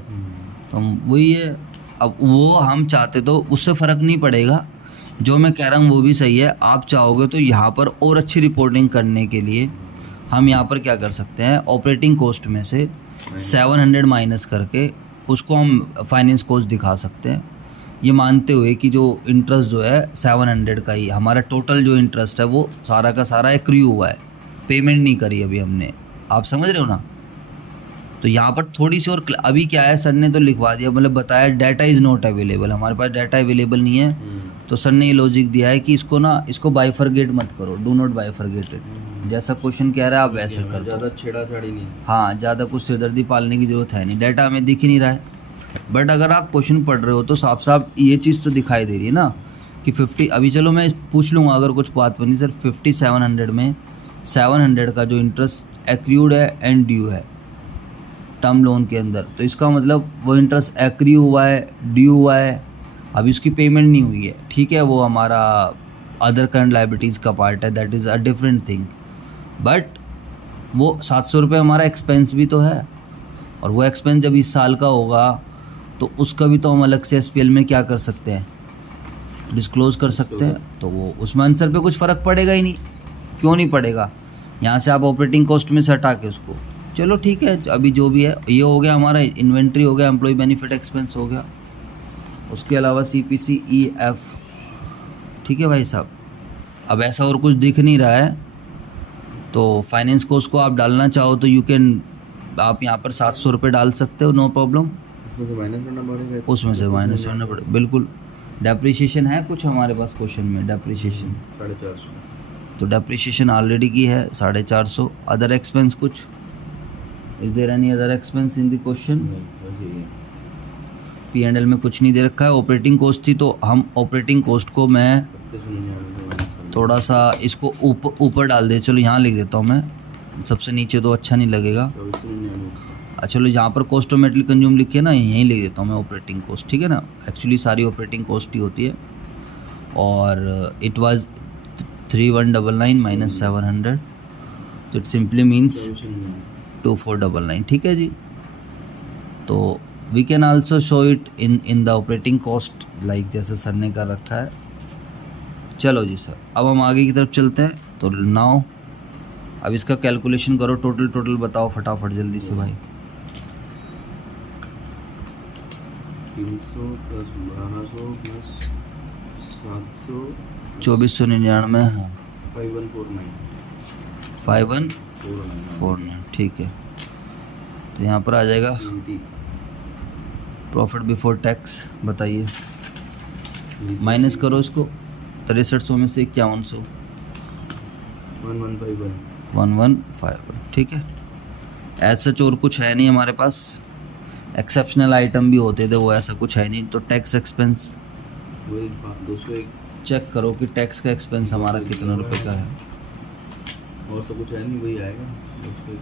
तो वही है। अब वो हम चाहते तो उससे फ़र्क नहीं पड़ेगा, जो मैं कह रहा हूँ वो भी सही है। आप चाहोगे तो यहाँ पर और अच्छी रिपोर्टिंग करने के लिए हम यहाँ पर क्या कर सकते हैं, ऑपरेटिंग कॉस्ट में से 700 माइनस करके उसको हम फाइनेंस कॉस्ट दिखा सकते हैं, ये मानते हुए कि जो इंटरेस्ट जो है 700 का ही, हमारा टोटल जो इंटरेस्ट है वो सारा का सारा एक्रू हुआ है, पेमेंट नहीं करी अभी हमने। आप समझ रहे हो ना? तो यहाँ पर थोड़ी सी और अभी क्या है, सर ने तो लिखवा दिया, मतलब बताया डाटा इज़ नॉट अवेलेबल, हमारे पास डाटा अवेलेबल नहीं है। तो सर ने ये लॉजिक दिया है कि इसको बाइफरगेट मत करो, डू नॉट बाइफरगेट इट। जैसा क्वेश्चन कह रहा है आप वैसे कर दो। ज़्यादा छेड़ाछाड़ी नहीं। हाँ, ज़्यादा कुछ सिरदर्दी पालने की ज़रूरत है नहीं, डाटा हमें दिख ही नहीं रहा है। बट अगर आप क्वेश्चन पढ़ रहे हो तो साफ साफ ये चीज़ तो दिखाई दे रही है ना कि 50, अभी चलो मैं पूछ लूँगा अगर कुछ बात बनी, सर 5700 में 700 का जो इंटरेस्ट एक्रूड है एंड ड्यू है टर्म लोन के अंदर, तो इसका मतलब वो इंटरेस्ट एक्रू हुआ है, ड्यू हुआ है, अभी उसकी पेमेंट नहीं हुई है। ठीक है, वो हमारा अदर करंट लायबिलिटीज़ का पार्ट है, that is a different thing. But वो 700 रुपये हमारा एक्सपेंस भी तो है, और वो एक्सपेंस जब इस साल का होगा तो उसका भी तो हम अलग से एसपीएल में क्या कर सकते हैं, डिस्क्लोज कर सकते हैं। तो वो उसमें आंसर पे कुछ फ़र्क पड़ेगा ही नहीं। क्यों नहीं पड़ेगा? यहाँ से आप ऑपरेटिंग कॉस्ट में से हटा के उसको, चलो ठीक है, अभी जो भी है ये हो गया हमारा, इन्वेंट्री हो गया, एम्प्लॉय बेनिफिट एक्सपेंस हो गया, उसके अलावा CPC-EF। ठीक है भाई साहब, अब ऐसा और कुछ दिख नहीं रहा है, तो फाइनेंस कॉस्ट को आप डालना चाहो तो यू कैन आप यहाँ पर 700 रुपये डाल सकते हो, नो प्रॉब्लम। उसमें से माइनस करना पड़ेगा, उसमें से माइनस करना पड़ेगा, बिल्कुल। डेप्रिसिएशन है कुछ हमारे पास क्वेश्चन में, डेप्रिसिएशन 450। तो डेप्रिसिएशन ऑलरेडी की है 450। अदर एक्सपेंस कुछ, is there any other expense in the question? नहीं, बस यही है। P&L में कुछ नहीं दे रखा है। ऑपरेटिंग कॉस्ट थी तो हम ऑपरेटिंग कॉस्ट को मैं 3199 माइनस करना। थोड़ा सा इसको ऊपर डाल दे, चलो यहाँ लिख देता हूँ मैं, सबसे नीचे तो अच्छा नहीं लगेगा। 2499। चलो यहाँ पर कॉस्ट ऑफ मेटेरियल कंज्यूम लिख के ना यहीं लिख देता हूँ मैं ऑपरेटिंग कॉस्ट, ठीक है ना। एक्चुअली सारी ऑपरेटिंग कॉस्ट ही होती है। और इट वाज 3199 माइनस 700, तो इट सिंपली मीन्स 2499, ठीक है जी। तो we can also show it in the operating cost, like जैसे सर ने कर रखा है। चलो जी सर, अब हम आगे की तरफ चलते हैं। तो नाउ अब इसका कैलकुलेशन करो, टोटल बताओ फटाफट जल्दी से भाई। 300 प्लस 1200 प्लस 700 2499, हाँ 5149 5149, ठीक है। तो यहाँ पर आ जाएगा प्रॉफिट बिफोर टैक्स, बताइए। माइनस करो इसको 6300 में से 5100, 1151, ठीक है। ऐसा और कुछ है नहीं हमारे पास। एक्सेप्शनल आइटम भी होते थे, वो ऐसा कुछ है नहीं। तो टैक्स एक्सपेंस वही 201। चेक करो कि टैक्स का एक्सपेंस हमारा कितने रुपए का है। और तो कुछ है नहीं, वही आएगा 201।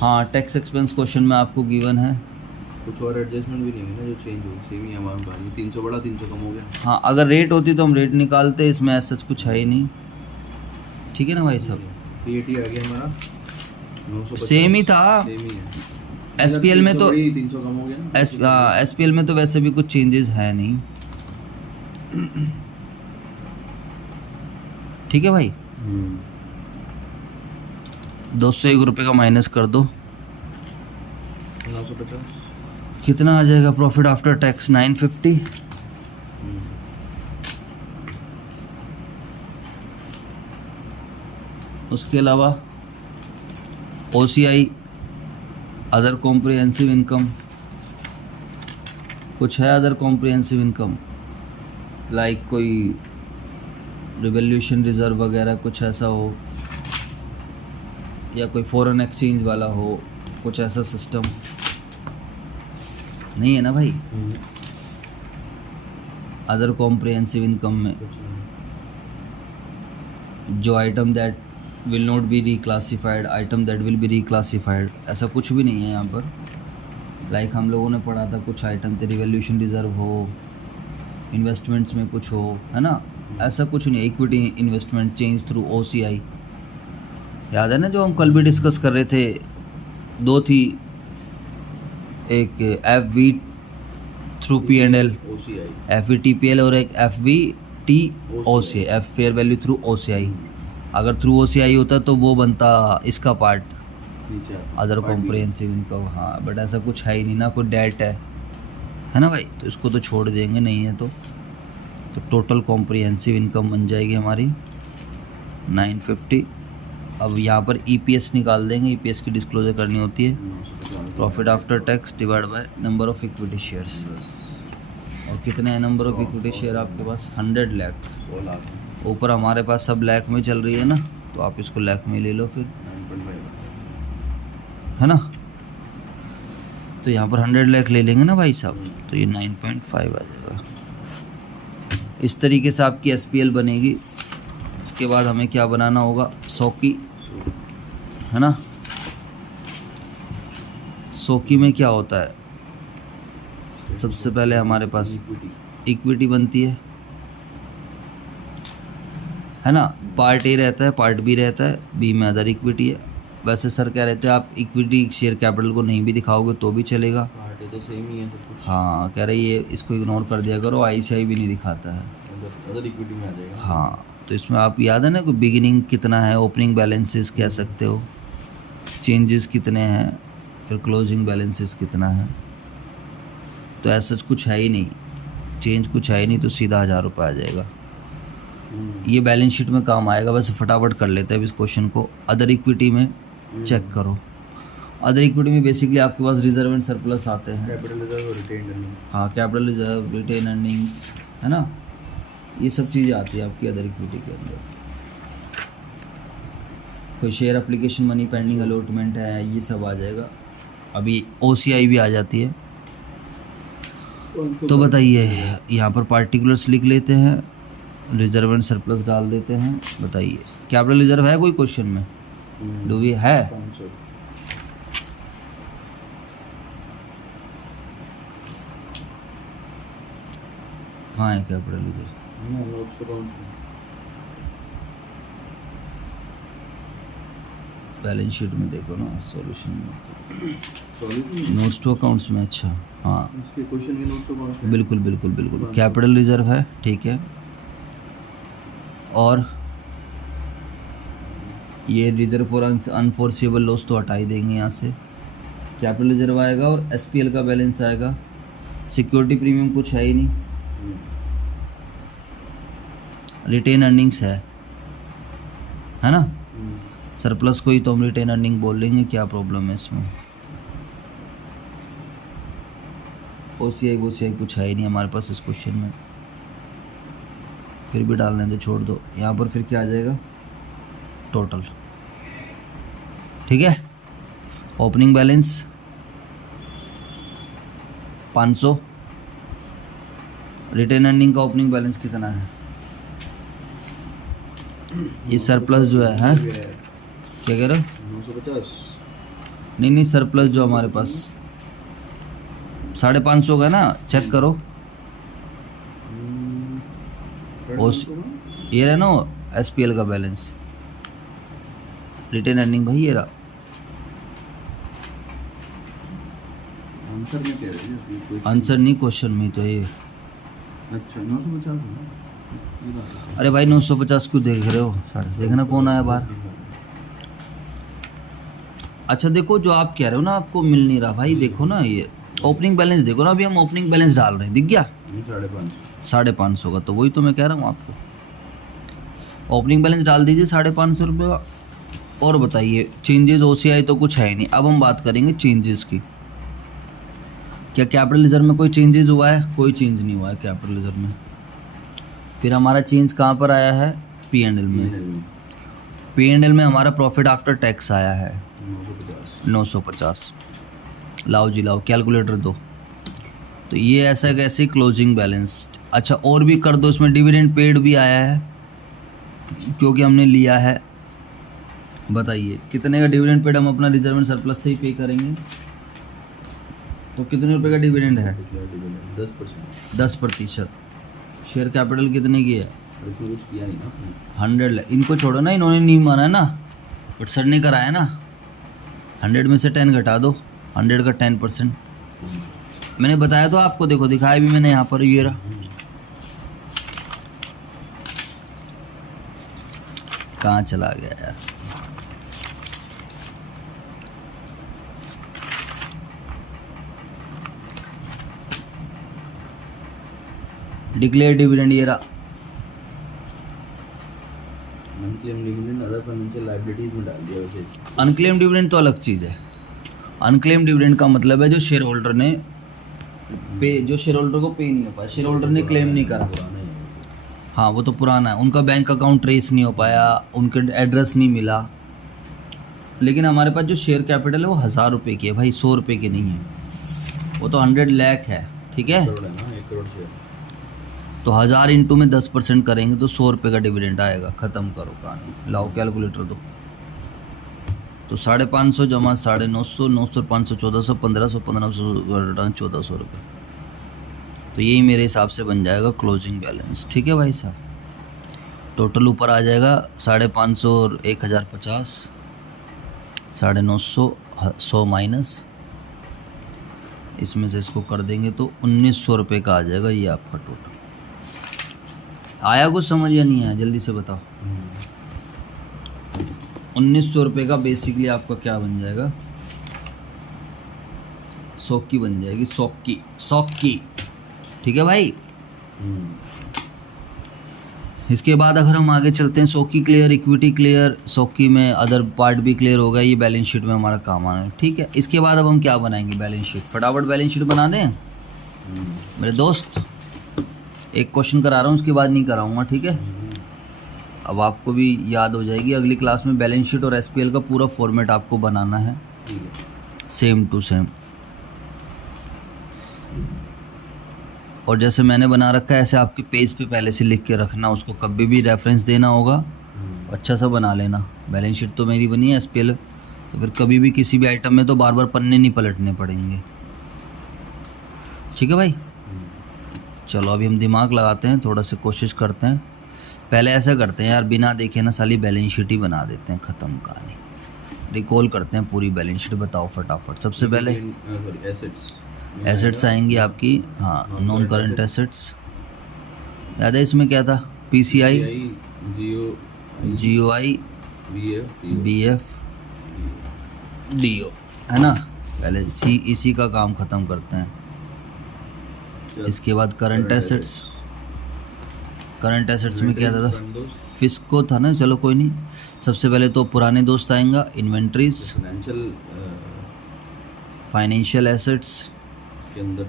हाँ, टैक्स एक्सपेंस क्वेश्चन में आपको गिवन है। कुछ और एडजस्टमेंट भी नहीं हुई ना, जो चेंज हुई सेम ही अमाउंट आ गई। 300 बढ़ा 300 कम हो गया। हाँ, अगर रेट होती तो हम रेट निकालते, इसमें ऐसा कुछ है ही नहीं, ठीक है ना भाई साहब। पीएटी आ गया हमारा 950, सेम ही था। सेम ही है। एसपीएल में तो 300 कम हो गया ना। एसपीएल में तो वैसे भी कुछ चेंजेस है नहीं, ठीक है भाई। 201 रुपये का माइनस कर दो, 950। कितना आ जाएगा प्रॉफिट आफ्टर टैक्स? 950। उसके अलावा OCI अदर कॉम्प्रिहेंसिव इनकम कुछ है? अदर कॉम्प्रिहेंसिव इनकम लाइक कोई रिवैल्यूएशन रिजर्व वगैरह कुछ ऐसा हो, या कोई फॉरेन एक्सचेंज वाला हो, कुछ ऐसा सिस्टम नहीं है ना भाई। अदर कॉम्प्रिहेंसिव इनकम में जो item that will not be reclassified, item that will be reclassified, ऐसा कुछ भी नहीं है यहाँ पर। लाइक हम लोगों ने पढ़ा था कुछ आइटम थे, रिवैल्यूएशन रिजर्व हो, इन्वेस्टमेंट्स में कुछ हो, है ना। ऐसा कुछ नहीं। Equity investment change through OCI, याद है ना जो हम कल भी डिस्कस कर रहे थे। दो थी, एक FV थ्रू P&L, FVTPL, और एक FVT OCI, F fair value through OCI। अगर थ्रू OCI होता तो वो बनता इसका पार्ट, अदर कॉम्प्रिहेंसिव इनकम। हाँ, बट ऐसा कुछ है ही नहीं ना, कोई डेट है ना भाई, तो इसको तो छोड़ देंगे, नहीं है तो टोटल कॉम्प्रिहेंसिव इनकम बन जाएगी हमारी 950। अब यहाँ पर EPS निकाल देंगे, EPS की डिस्क्लोजर करनी होती है, profit after tax divide by number of equity shares. और कितने हैं नंबर ऑफ इक्विटी शेयर आपके पास? 100 लाख। ऊपर हमारे पास सब लाख में चल रही है ना, तो आप इसको लाख में ले लो फिर, 9.5 है ना। तो यहाँ पर 100 लाख ले लेंगे ना भाई साहब, तो ये 9.5 आ जाएगा। इस तरीके से आपकी SPL बनेगी। इसके बाद हमें क्या बनाना होगा? सौकी, है ना। सौकी में क्या होता है? सबसे पहले हमारे पास इक्विटी बनती है ना। पार्ट A रहता है, पार्ट B रहता है, B में अदर इक्विटी है। वैसे सर कह रहे थे आप इक्विटी शेयर कैपिटल को नहीं भी दिखाओगे तो भी चलेगा। पार्ट A तो सेम ही है सब कुछ। हाँ, कह रहे ये इसको इग्नोर कर दिया करो, ICI भी नहीं दिखाता है। अदर इक्विटी में आ जाएगा। हाँ, तो इसमें आप याद है ना कि बिगिनिंग कितना है, ओपनिंग बैलेंसेस कह सकते हो, चेंजेस कितने हैं, फिर क्लोजिंग बैलेंसेस कितना है। तो ऐसा कुछ है ही नहीं, चेंज कुछ है ही नहीं, तो सीधा 1000 रुपये आ जाएगा। ये बैलेंस शीट में काम आएगा। वैसे फटाफट कर लेते हैं इस क्वेश्चन को। अदर इक्विटी में चेक करो, अदर इक्विटी में बेसिकली आपके पास रिजर्व एंड सरप्लस आते हैं। कैपिटल रिजर्व और रिटेन्ड अर्निंग। हाँ, कैपिटल रिजर्व, रिटेन अर्निंग्स, है ना, ये सब चीज़ें आती है आपकी अदर इक्विटी के अंदर। कोई share application, money pending allotment है, ये सब आ जाएगा। अभी OCI भी आ जाती है। तो बताइए, यहाँ पर पार्टिकुलर्स लिख लेते हैं, रिजर्व एंड सरप्लस डाल देते हैं। बताइए कैपिटल रिजर्व है कोई क्वेश्चन में? डू वी है? 500। कहाँ है कैपिटल रिजर्व? नोट्स अकाउंट में। बैलेंस शीट में देखो ना, सॉल्यूशन में, सॉल्यूशन नोट्स टू अकाउंट्स में। अच्छा हाँ, उसके क्वेश्चन के नोट्स अकाउंट में। बिल्कुल बिल्कुल बिल्कुल, कैपिटल रिजर्व है, ठीक है। और ये रिजर्व फॉर अनफोर्सेबल लॉस तो हटा ही देंगे यहाँ से। कैपिटल रिजर्व आएगा और SPL का बैलेंस आएगा। सिक्योरिटी प्रीमियम कुछ है ही नहीं। रिटेन अर्निंग्स है ना। सरप्लस को ही तो हम रिटेन अर्निंग बोल लेंगे, क्या प्रॉब्लम है इसमें। OCI कुछ है ही नहीं हमारे पास इस क्वेश्चन में, फिर भी डालने दो, छोड़ दो। यहाँ पर फिर क्या आ जाएगा? टोटल, ठीक है। Opening balance 500। रिटेन अर्निंग का ओपनिंग बैलेंस कितना है? ये सरप्लस जो है, हैं? क्या कह रहे हो? 950। नहीं, सरप्लस जो हमारे पास 550 का ना, चेक करो। ये रहा ना SPL का बैलेंस, रिटेन अर्निंग भाई ये रहा। आंसर में कह रहे हैं, आंसर नहीं, क्वेश्चन में तो ये। अच्छा 950 है ना। अरे भाई 950 क्यों देख रहे हो? सारे देखना कौन आया बाहर। अच्छा देखो, जो आप कह रहे हो ना आपको मिल नहीं रहा भाई, देखो ना ये ओपनिंग बैलेंस देखो ना। अभी हम ओपनिंग बैलेंस डाल रहे हैं, दिख गया? 550 का, तो वही तो मैं कह रहा हूँ आपको। ओपनिंग बैलेंस डाल दीजिए 550 रुपये का। और बताइए, चेंजेस OCI तो कुछ है ही नहीं। अब हम बात करेंगे चेंजेस की। क्या कैपिटल रिजर्व में कोई चेंजेस हुआ है? कोई चेंज नहीं हुआ है कैपिटल रिजर्व में। फिर हमारा चेंज कहाँ पर आया है? P&L में। P&L में हमारा प्रॉफिट आफ्टर टैक्स आया है 950। लाओ जी लाओ, कैलकुलेटर दो। तो ये ऐसा कैसे क्लोजिंग बैलेंस। अच्छा और भी कर दो, इसमें डिविडेंड पेड भी आया है क्योंकि हमने लिया है। बताइए कितने का डिविडेंड पेड हम अपना रिजर्व एंड सरप्लस से ही पे करेंगे? तो कितने रुपए का डिविडेंड है? 10%। शेयर कैपिटल कितने की है? 100। इनको छोड़ो ना, इन्होंने नहीं माना है ना, बट सर ने कराया ना। 100 में से 10 घटा दो, 100 का 10%। मैंने बताया तो आपको, देखो दिखाया भी मैंने यहाँ पर, ये रहा। कहाँ चला गया यार? डिक्लेयर डिविडेंड ये रहा। Unclaim dividend other financial liabilities में डाल दिया वैसे। अनक्लेम डिविडेंड तो अलग चीज़ है। अनक्लेम डिविडेंड का मतलब है जो शेयर होल्डर ने जो शेयर होल्डर को पे नहीं हो पाया, शेयर होल्डर ने क्लेम नहीं करा। हाँ वो तो पुराना है, उनका बैंक अकाउंट ट्रेस नहीं हो पाया, उनके एड्रेस नहीं मिला। लेकिन हमारे पास जो शेयर कैपिटल है वो 1000 रुपये की है भाई, 100 रुपये की नहीं है। वो तो 100 लाख है, ठीक है। 1 करोड़ शेयर। तो 1000 इंटू में 10% करेंगे तो 100 रुपये का डिविडेंड आएगा। ख़त्म करो कहानी, लाओ कैलकुलेटर दो। तो 550 जमा 950, 900 500 1400 1500 1500 1400 रुपये। तो यही मेरे हिसाब से बन जाएगा क्लोजिंग बैलेंस, ठीक है भाई साहब। टोटल ऊपर आ जाएगा 550 और 1050, 950, 100 माइनस, इसमें से इसको कर देंगे तो 1900 रुपये का आ जाएगा ये आपका टोटल। आया कुछ समझ या नहीं आया? जल्दी से बताओ। 1900 रुपये का बेसिकली आपका क्या बन जाएगा? सौकी बन जाएगी, सौकी, ठीक है भाई। इसके बाद अगर हम आगे चलते हैं, सोकी क्लियर, इक्विटी क्लियर, सोकी में अदर पार्ट भी क्लियर हो गया, ये बैलेंस शीट में हमारा काम आना है, ठीक है। इसके बाद अब हम क्या बनाएंगे, बैलेंस शीट। फटाफट बैलेंस शीट बना दें मेरे दोस्त। एक क्वेश्चन करा रहा हूँ, उसके बाद नहीं कराऊंगा, ठीक है। अब आपको भी याद हो जाएगी, अगली क्लास में बैलेंस शीट और एसपीएल का पूरा फॉर्मेट आपको बनाना है, सेम टू सेम। और जैसे मैंने बना रखा है ऐसे आपके पेज पे पहले से लिख के रखना, उसको कभी भी रेफरेंस देना होगा, अच्छा सा बना लेना। बैलेंस शीट तो मेरी बनी है, एसपीएल तो फिर कभी भी किसी भी आइटम में तो बार बार पन्ने नहीं पलटने पड़ेंगे, ठीक है भाई। चलो अभी हम दिमाग लगाते हैं, थोड़ा सा कोशिश करते हैं। पहले ऐसा करते हैं यार, बिना देखे ना साली बैलेंस शीट ही बना देते हैं, ख़त्म कहानी। रिकॉल करते हैं पूरी बैलेंस शीट, बताओ फटाफट। सबसे पहले एसेट्स आएंगी आपकी, हाँ, नॉन करंट एसेट्स याद है, इसमें क्या था, पीसीआई, जीओआई, बीएफ, डीओ, है ना। पहले इसी का काम ख़त्म करते हैं। इसके बाद करंट एसेट्स, करंट एसेट्स में क्या था, फिस्को था ना, चलो कोई नहीं। सबसे पहले तो पुराने दोस्त आएगा, इन्वेंट्रीज, फाइनेंशियल एसेट्स, इसके अंदर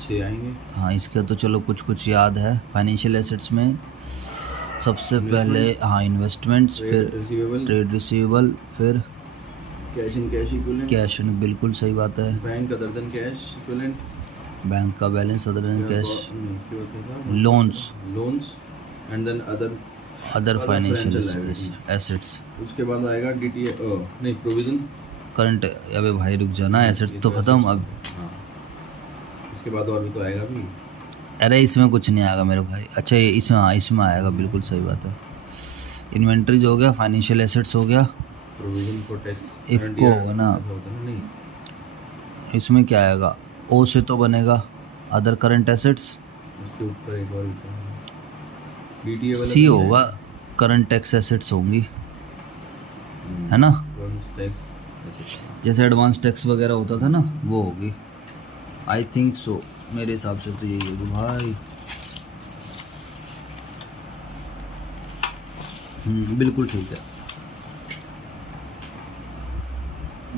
6 आएंगे। हाँ, इसका तो चलो कुछ कुछ याद है। फाइनेंशियल एसेट्स में सबसे पहले हाँ इन्वेस्टमेंट्स, फिर ट्रेड रिसीवेबल, फिर cash in cash equivalent, cash in, बिल्कुल सही बात है। Bank other than cash equivalent, bank का balance other than cash, loans and then other financial assets. उसके बाद आएगा डीटीए, नहीं प्रोविजन, करंट। अबे भाई रुक जाना, एसेट्स तो ख़त्म अब। हाँ, इसके बाद और भी तो आएगा भी। अरे इसमें कुछ नहीं आएगा मेरे भाई। अच्छा ये इसमें, हाँ इसमें आएगा, बिल्कुल सही बात है। इन्वेंट्रीज हो गया, फाइनेंशियल एसेट्स हो गया, प्रोविजन फॉर टैक्स, इफको होगा ना। नहीं, इसमें क्या आएगा, ओ से तो बनेगा अदर करंट एसेट्स, उसके ऊपर एक और डीटीए वाला सी होगा, करंट टैक्स एसेट्स होंगी, है ना। टैक्स एसेट्स, जैसे एडवांस टैक्स वगैरह होता था ना, वो होगी, आई थिंक सो, मेरे हिसाब से तो यही होगी भाई। बिल्कुल ठीक है।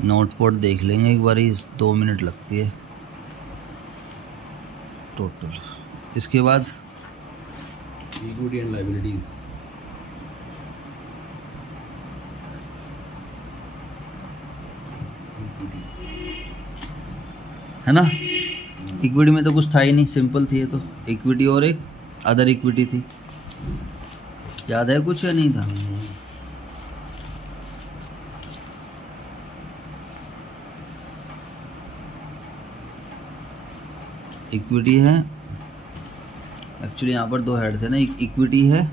नोटपैड देख लेंगे एक बार, 2 मिनट लगती है टोटल। इसके बाद इक्विटी एंड लायबिलिटीज, है ना। इक्विटी में तो कुछ था ही नहीं, सिंपल थी ये तो। इक्विटी और एक अदर इक्विटी थी, याद है कुछ या नहीं था। इक्विटी है, एक्चुअली यहाँ पर 2 हेड थे ना, इक्विटी है,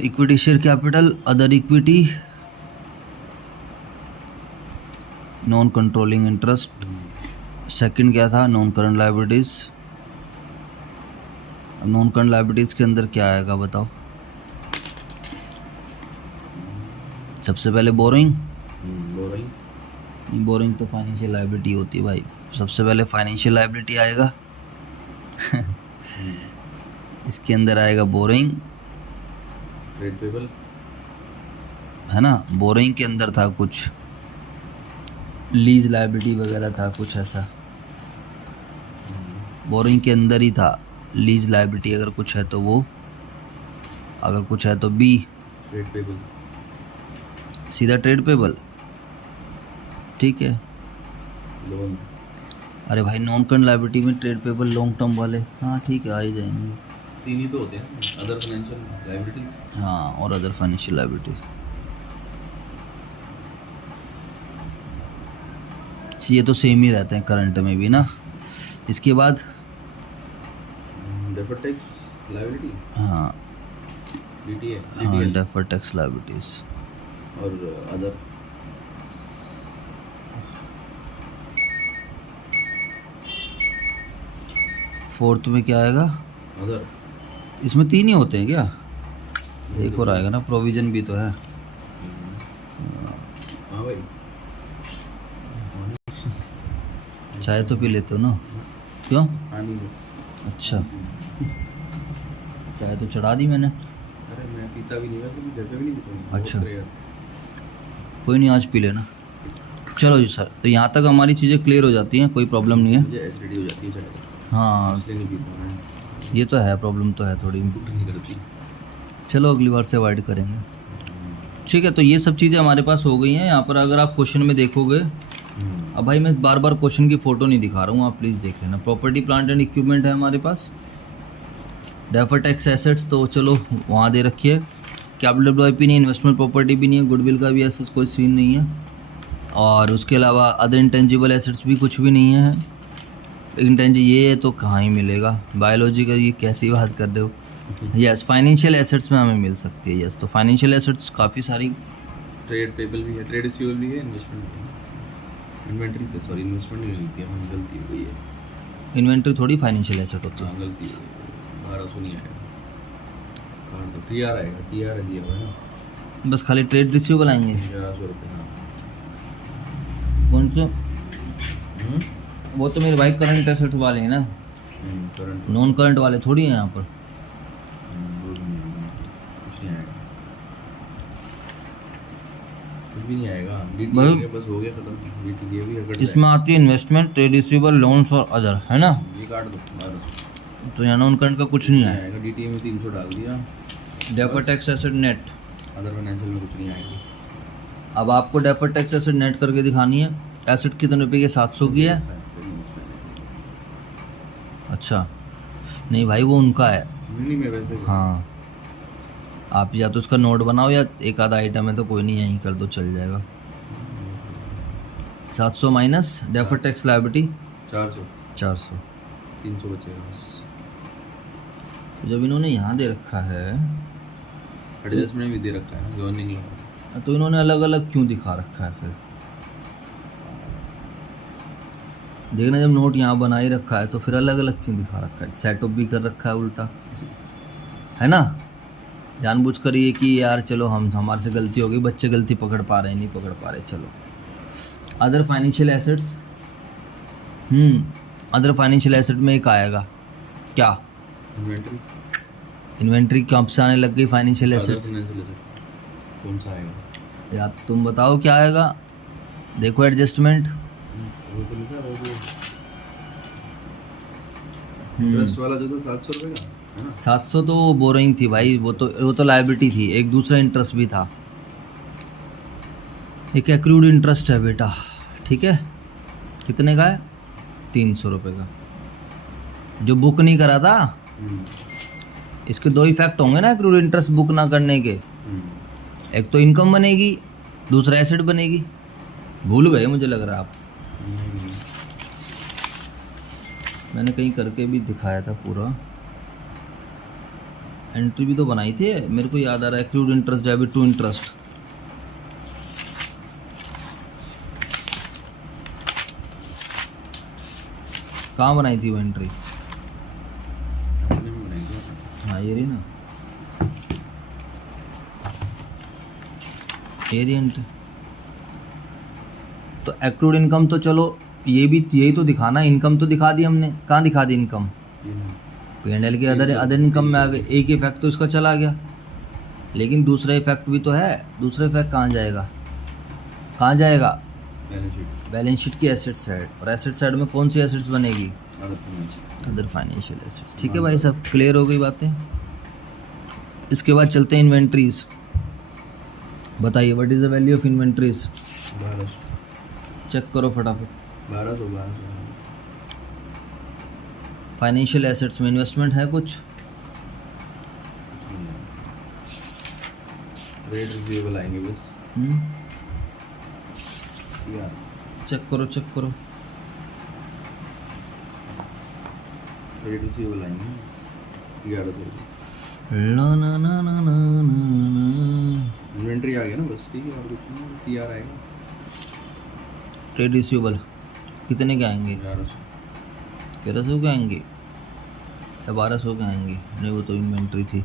equity share capital, other equity, non controlling interest. Second क्या था, नॉन करंट लायबिलिटीज। अब नॉन करंट लायबिलिटीज के अंदर क्या आएगा बताओ। सबसे पहले बोरिंग, बोरिंग तो फाइनेंशियल लायबिलिटी होती है भाई। सबसे पहले फाइनेंशियल लायबिलिटी आएगा इसके अंदर आएगा बोरिंग, ट्रेड पेबल, है ना। बोरिंग के अंदर था कुछ लीज लायबिलिटी वगैरह था, कुछ ऐसा बोरिंग के अंदर ही था। लीज लायबिलिटी अगर कुछ है तो वो, अगर कुछ है तो बी, ट्रेड पेबल, सीधा ट्रेड पेबल, ठीक है। लोन, अरे भाई नॉन करंट लायबिलिटी में ट्रेड पेबल, लॉन्ग टर्म वाले, हाँ ठीक है, आ ही जाएंगे। 3 ही तो होते हैं, अदर फाइनेंशियल लायबिलिटीज, हाँ, और अदर फाइनेंशियल लायबिलिटीज। ये तो सेम ही रहते हैं करंट में भी ना। इसके बाद डेफर्ड टैक्स लायबिलिटी, हाँ डीटीए, हाँ, डेफर्ड टैक्स लायबिलिटीज और अदर। फोर्थ में क्या आएगा, अदर, इसमें 3 ही होते हैं क्या, एक और आएगा ना, प्रोविजन भी तो है। हाँ भाई, चाय तो पी लेते हो ना, क्यों। पानी बस। अच्छा, चाय तो चढ़ा दी मैंने। अरे मैं पीता भी नहीं, मैं कभी घर पे भी नहीं पीता हूँ। अच्छा। बहुत rare। कोई नहीं, आज पी लेना। चलो जी सर, तो यहाँ तक हमारी चीज़ें क्लियर हो जाती हैं, कोई प्रॉब्लम नहीं है। मुझे एसिडिटी हो जाती है चाय से, हाँ इसलिए नहीं पीता मैं। ये तो है, प्रॉब्लम तो है थोड़ी। कुछ नहीं करती। चलो अगली बार से अवॉइड करेंगे। ठीक है, तो ये सब चीज़ें हमारे पास हो गई हैं। यहाँ पर अगर आप क्वेश्चन में देखोगे, अब भाई मैं बार बार क्वेश्चन की फ़ोटो नहीं दिखा रहा हूँ, आप प्लीज़ देख लेना। प्रॉपर्टी प्लांट एंड इक्विपमेंट है हमारे पास। डेफर्ड टैक्स एसेट्स तो चलो वहाँ दे रखी है। कैपिटल WIP नहीं, इन्वेस्टमेंट प्रॉपर्टी भी नहीं है, गुडविल का भी ऐसा कोई सीन नहीं है। और उसके अलावा अदर इंटेंजिबल एसेट्स भी कुछ भी नहीं है। ये तो कहाँ ही मिलेगा, बायोलॉजी का ये कैसी बात कर रहे हो। यस, फाइनेंशियल एसेट्स में हमें मिल सकती है। यस, तो फाइनेंशियल एसेट्स काफ़ी सारी। ट्रेड पेबल भी है, ट्रेड रिसीवेबल भी है, इन्वेस्टमेंट भी है। इन्वेंटरी से, सॉरी इन्वेस्टमेंट नहीं मिलती है, हमारी गलती हो गई है। इन्वेंट्री थोड़ी फाइनेंशियल एसेट होती है। हाँ गलती हो गई, 1200 नहीं आएगा। कार्ड तो TR आएगा, TR दिया हुआ है ना, बस खाली ट्रेड रिसीवेबल आएंगे। 1100 रुपये। हाँ कौन से? वो तो मेरे भाई करंट एसेट वाले हैं ना, करंट नॉन करंट वाले थोड़ी हैं यहाँ पर। कुछ नहीं आएगा, कुछ भी नहीं आएगा। भाई- DTA बस हो गया खत्म। DTA भी अगर इसमें आती है इन्वेस्टमेंट, ट्रेड रिसीवेबल, लोन्स और अदर, है ना। ये काट दो 1200 तो यहाँ नॉन करंट का कुछ नहीं है। आएगा। DTA में 300 डाल दिया। Deferred tax asset net. Other financial में कुछ नहीं आएगा। अब आपको डेफर्ड टैक्स एसेट नेट करके दिखानी है। एसेट कितने रुपए की? 700 की है। अच्छा नहीं भाई, वो उनका है। नहीं मैं वैसे हाँ, आप या तो उसका नोट बनाओ या एक आधा आइटम है तो कोई नहीं, यहीं कर दो, चल जाएगा। 700 माइनस डेफर्ड टैक्स लायबिलिटी 400 400। 300 बचेगा बस। तो जब इन्होंने यहाँ दे रखा है एडजस्टमेंट भी दे रखा है ना, गवर्निंग तो इन्होंने अलग अलग क्यों दिखा रखा है फिर? देखना, जब नोट यहाँ बना ही रखा है तो फिर अलग अलग क्यों दिखा रखा है? सेटअप भी कर रखा है उल्टा, है ना, जानबूझ कर ये कि यार चलो हम हमारे से गलती हो गई, बच्चे गलती पकड़ पा रहे हैं, नहीं पकड़ पा रहे, चलो। Other financial assets, other financial asset में एक आएगा क्या? इन्वेंटरी। इन्वेंट्री कब से आने लग गई फाइनेंशियल एसेट्स? कौन सा आएगा या तुम बताओ क्या आएगा? देखो एडजस्टमेंट, वो तो लिखा है वो इंटरेस्ट वाला जो था 700 रुपये का है ना। 700 तो बोरोइंग थी भाई, वो तो लायबिलिटी थी। एक दूसरा इंटरेस्ट भी था, एक एक्रूड इंटरेस्ट है बेटा, ठीक है। कितने का है? 300 रुपये का, जो बुक नहीं करा था। इसके दो इफेक्ट होंगे ना एक्रूड इंटरेस्ट बुक ना करने के। एक तो इनकम बनेगी, दूसरा एसेट बनेगी। भूल गए मुझे लग रहा है आप। मैंने कहीं करके भी दिखाया था पूरा, एंट्री भी तो बनाई थी, मेरे को याद आ रहा है। Accrued interest, debit to interest, कहाँ बनाई थी वो एंट्री? हाँ ये रही ना, ये रही एंट्री। तो एक्रूड इनकम तो चलो, ये भी यही तो दिखाना, इनकम तो दिखा दी हमने। कहाँ दिखा दी इनकम? P&L के अदर इनकम में आ गए। एक इफेक्ट तो इसका चला गया, लेकिन दूसरा इफेक्ट भी तो है। दूसरा इफेक्ट कहाँ जाएगा? कहाँ जाएगा? बैलेंस शीट की एसेट साइड। और एसेट साइड में कौन सी एसेट्स बनेगी? Other financial assets. ठीक है भाई, सब क्लियर हो गई बातें। इसके बाद चलते हैं इन्वेंट्रीज। बताइए what is the value of inventories? Check करो फटाफट। 1200 फाइनेंशियल एसेट्स में इन्वेस्टमेंट है कुछ? रेट रिसीवेबल आएंगे बस। चेक करो चेक करो। रेट रिसीवेबल आएंगे 1100 रुपये। ला ना ना ना ना ना। इन्वेंट्री आ गया ना बस, ठीक है, और कुछ नहीं। TR आएगा। ट्रेड रिसीवेबल कितने के आएंगे? 1300 के आएंगे या 1200 के आएंगे? नहीं वो तो इन्वेंट्री थी,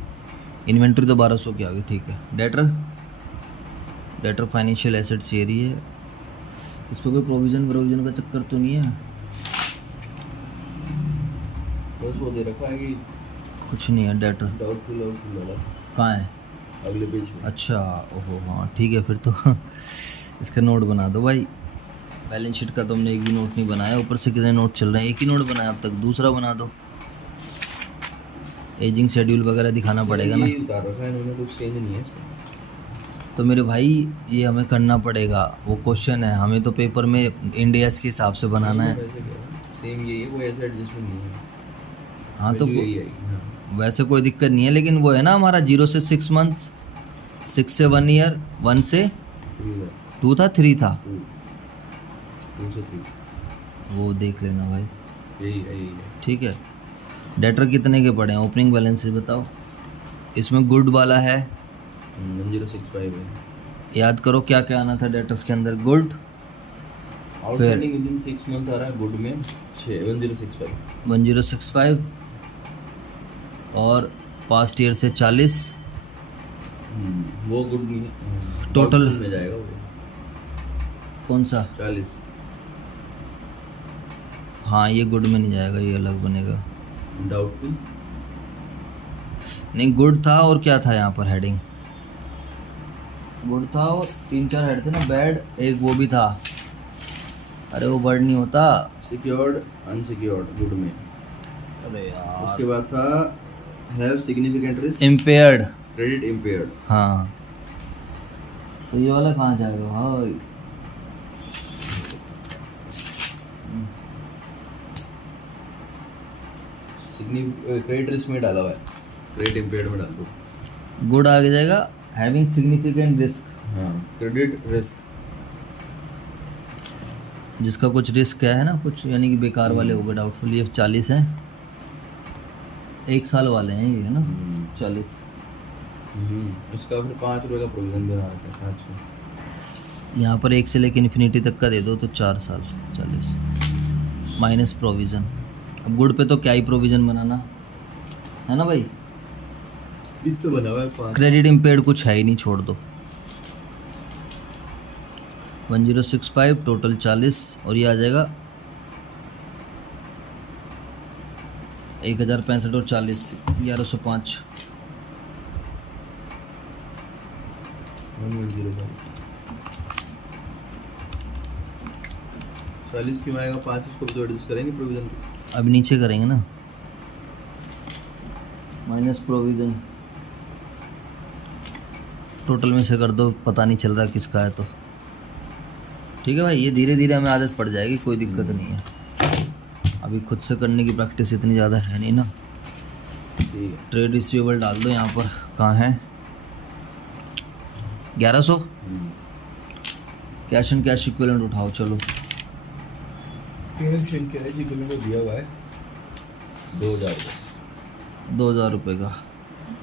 इन्वेंट्री तो 1200 की आ गई, ठीक है। डेटर फाइनेंशियल एसेट्स ये रही है। इस पर कोई प्रोविज़न का चक्कर तो नहीं है? बस वो दे रखा है कि कुछ नहीं है डेटर। डाउटफुल वाला कहाँ है? अगले पेज में। अच्छा, ओहो हाँ ठीक है फिर तो इसका नोट बना दो भाई। बैलेंस शीट का तुमने एक भी नोट नहीं बनाया, ऊपर से कितने नोट चल रहे हैं? एक ही नोट बनाया अब तक, दूसरा बना दो। एजिंग शेड्यूल वगैरह दिखाना पड़ेगा ना। यही उतार रखा है इन्होंने, कुछ चेंज नहीं है इसमें। तो मेरे भाई ये हमें करना पड़ेगा, वो क्वेश्चन है, हमें तो पेपर में इंडियाज के हिसाब से बनाना है। सेम यही है, कोई ऐसा एडजस्टमेंट नहीं है। हाँ तो यही आएगी। हाँ वैसे कोई दिक्कत नहीं है, लेकिन वो है ना हमारा 0 से 6 मंथ्स, 6 से 1 ईयर, 1 से 2 था, 3 था, 2 से 3 वो देख लेना भाई। यही है। ठीक है। डेटर कितने के पड़े हैं? ओपनिंग बैलेंस बताओ। इसमें गुड वाला है 1065 है। याद करो क्या क्या आना था डेटर्स के अंदर। Good, outstanding with in 6 month आ रहा है गुड में 1065 1065 और पास्ट ईयर से 40। वो गुड नहीं है। टोटल में जाएगा वो कौन सा? 40। हाँ ये गुड में नहीं जाएगा, ये अलग बनेगा। डाउटफुल नहीं, गुड था और क्या था यहाँ पर हेडिंग? गुड था और 3-4 हेड थे ना। बैड एक वो भी था, अरे वो वर्ड नहीं होता। सिक्योर्ड अनसिक्योर्ड गुड में। अरे यार उसके बाद था have significant risk impaired. Credit impaired. हाँ तो ये वाला कहाँ जाएगा भाई? क्रेडिट रिस्क में डाला हुआ है, क्रेडिट इम्पेयर्ड में डाल दो। गुड आगे जाएगा हैविंग सिग्निफिकेंट रिस्क। हाँ क्रेडिट रिस्क जिसका कुछ रिस्क है ना कुछ, यानी कि बेकार वाले हो गए डाउटफुल। ये 40 हैं, 1 साल वाले हैं ये, है ना 40। उसका फिर 5 रुपये का प्रोविजन बना रखा है 5 का। यहाँ पर 1 से लेकर इन्फिनिटी तक का दे दो तो 4 साल 40 माइनस प्रोविज़न। अब गुड पे तो क्या ही प्रोविज़न बनाना है ना भाई। इस पे बना हुआ है 5। क्रेडिट इम्पेयर्ड कुछ है ही नहीं, छोड़ दो। 1065 टोटल 40 और ये आ जाएगा 1065 और 40 1105। 40 क्यों आएगा? 5 इसको भी तो एडजस्ट करेंगे प्रोविजन को। अब नीचे करेंगे ना माइनस प्रोविज़न, टोटल में से कर दो, पता नहीं चल रहा किसका है तो। ठीक है भाई, ये धीरे धीरे हमें आदत पड़ जाएगी, कोई दिक्कत नहीं है। अभी खुद से करने की प्रैक्टिस इतनी ज़्यादा है नहीं ना। ठीक है। ट्रेड रिसीवेबल डाल दो यहाँ पर, कहाँ है 1100। कैश एंड कैश इक्विवेलेंट उठाओ चलो। कैश एंड कैश इक्विवेलेंट दिया हुआ है 2000 रुपये का।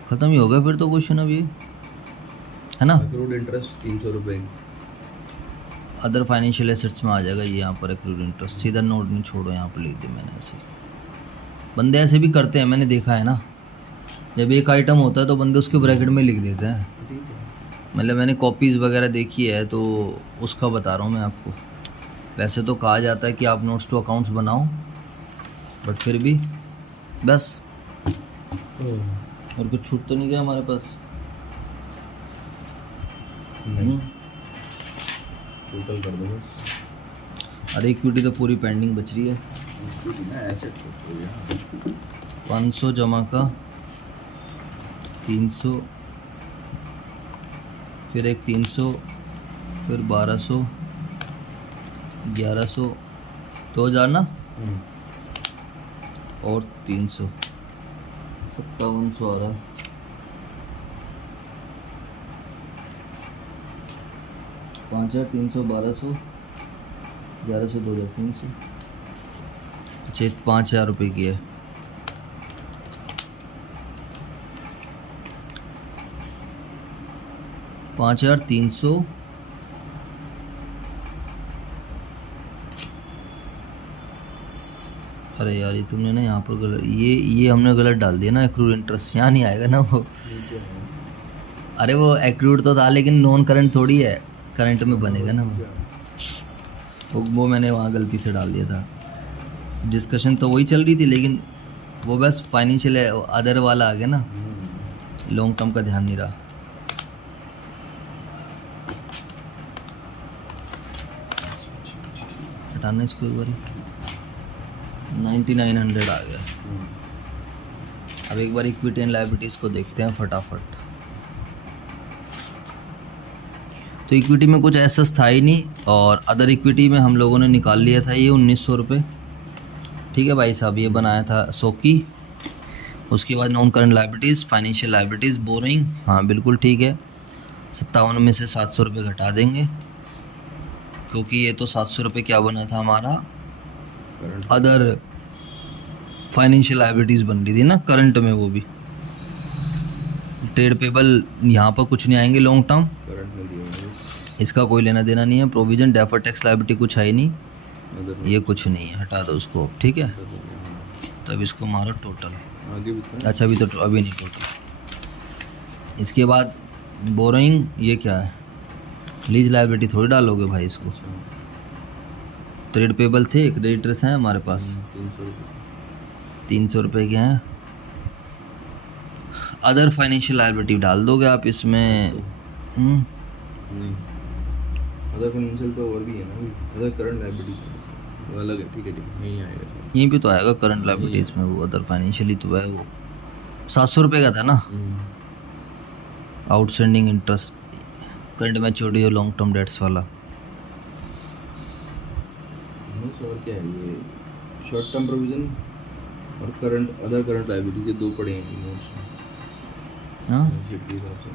ख़त्म ही हो गया फिर तो क्वेश्चन अब ये, है ना। अक्रूड इंटरेस्ट 300 रुपये। अदर फाइनेंशियल एसेट्स में आ जाएगा ये, यहाँ पर एक्रूड इंटरेस्ट। सीधा नोट नहीं छोड़ो, यहाँ पर लिख दिया मैंने ऐसे। बंदे ऐसे भी करते हैं, मैंने देखा है ना। जब एक आइटम होता है तो बंदे उसके ब्रैकेट में लिख देते हैं। मतलब मैंने कॉपीज़ वगैरह देखी है तो उसका बता रहा हूँ मैं आपको। वैसे तो कहा जाता है कि आप नोट्स टू अकाउंट्स बनाओ, बट फिर भी बस। और कुछ छूट तो नहीं गया हमारे पास? टोटल कर दो बस। अरे इक्विटी तो पूरी पेंडिंग बच रही है। 500 जमा का 300, फिर एक 300, फिर 1200, 1100, 2000 ना, और 300, 5700 आ रहा है। 5300, 1200, 1100, 2300, अच्छा 5000 रुपये की है। पाँच 5300, अरे यार ये तुमने ना यहाँ पर गलत, ये हमने गलत डाल दिया ना। एक्रूड इंटरेस्ट यहाँ नहीं आएगा ना वो। अरे वो एक्रूड तो था लेकिन नॉन करंट थोड़ी है, करंट में बनेगा ना वो मैंने वहाँ गलती से डाल दिया था। डिस्कशन तो वही चल रही थी लेकिन वो बस फाइनेंशियल अदर वाला आ गया ना, लॉन्ग टर्म का ध्यान नहीं रहा। हटाना इसको एक बार, 9900 आ गया। अब एक बार इक्विटी एंड लायबिलिटीज़ को देखते हैं फटाफट। तो इक्विटी में कुछ ऐसा था ही नहीं, और अदर इक्विटी में हम लोगों ने निकाल लिया था ये 1900 रुपये। ठीक है भाई साहब, ये बनाया था सोकी। उसके बाद non current liabilities, financial liabilities, boring, हाँ बिल्कुल ठीक है। 57 में से 700 रुपये घटा देंगे, क्योंकि ये तो 700 रुपये क्या बना था हमारा, अदर फाइनेंशियल लायबिलिटीज़ बन रही थी ना करंट में, वो भी ट्रेड पेबल यहाँ पर कुछ नहीं आएंगे लॉन्ग टर्म, करंट में दिए इसका कोई लेना देना नहीं है। प्रोविजन डेफर टैक्स लायबिलिटी कुछ है ही नहीं, अदर ये कुछ नहीं है, हटा दो उसको। ठीक है, तब इसको मारो टोटल। आगे भी था। अच्छा, अभी नहीं टोटल। इसके बाद बोरोइंग, ये क्या है, लीज लायबिलिटी थोड़ी डालोगे भाई इसको। ट्रेड पेबल थे, क्रेडिटर्स हैं हमारे पास 300 रुपये के हैं। अदर फाइनेंशियल लायबिलिटी डाल दोगे आप इसमें। नहीं, अदर फाइनेंशियल तो और भी है ना अभी, अदर करंट लायबिलिटी वो अलग है। ठीक है यहीं आएगा शायद। यहीं पे तो आएगा करंट लायबिलिटीज़ में, वो अदर फाइनेंशियली तो है। वो 700 रुपये का था ना। आउटस्टैंडिंग इंटरेस्ट, करंट मैच्योरिटी और लॉन्ग टर्म डेट्स वाला। और क्या है ये, शॉर्ट टर्म प्रोविजन और करंट, अदर करंट लायबिलिटी के दो पड़े हैं नोट्स में। हाँ शीट के हिसाब से।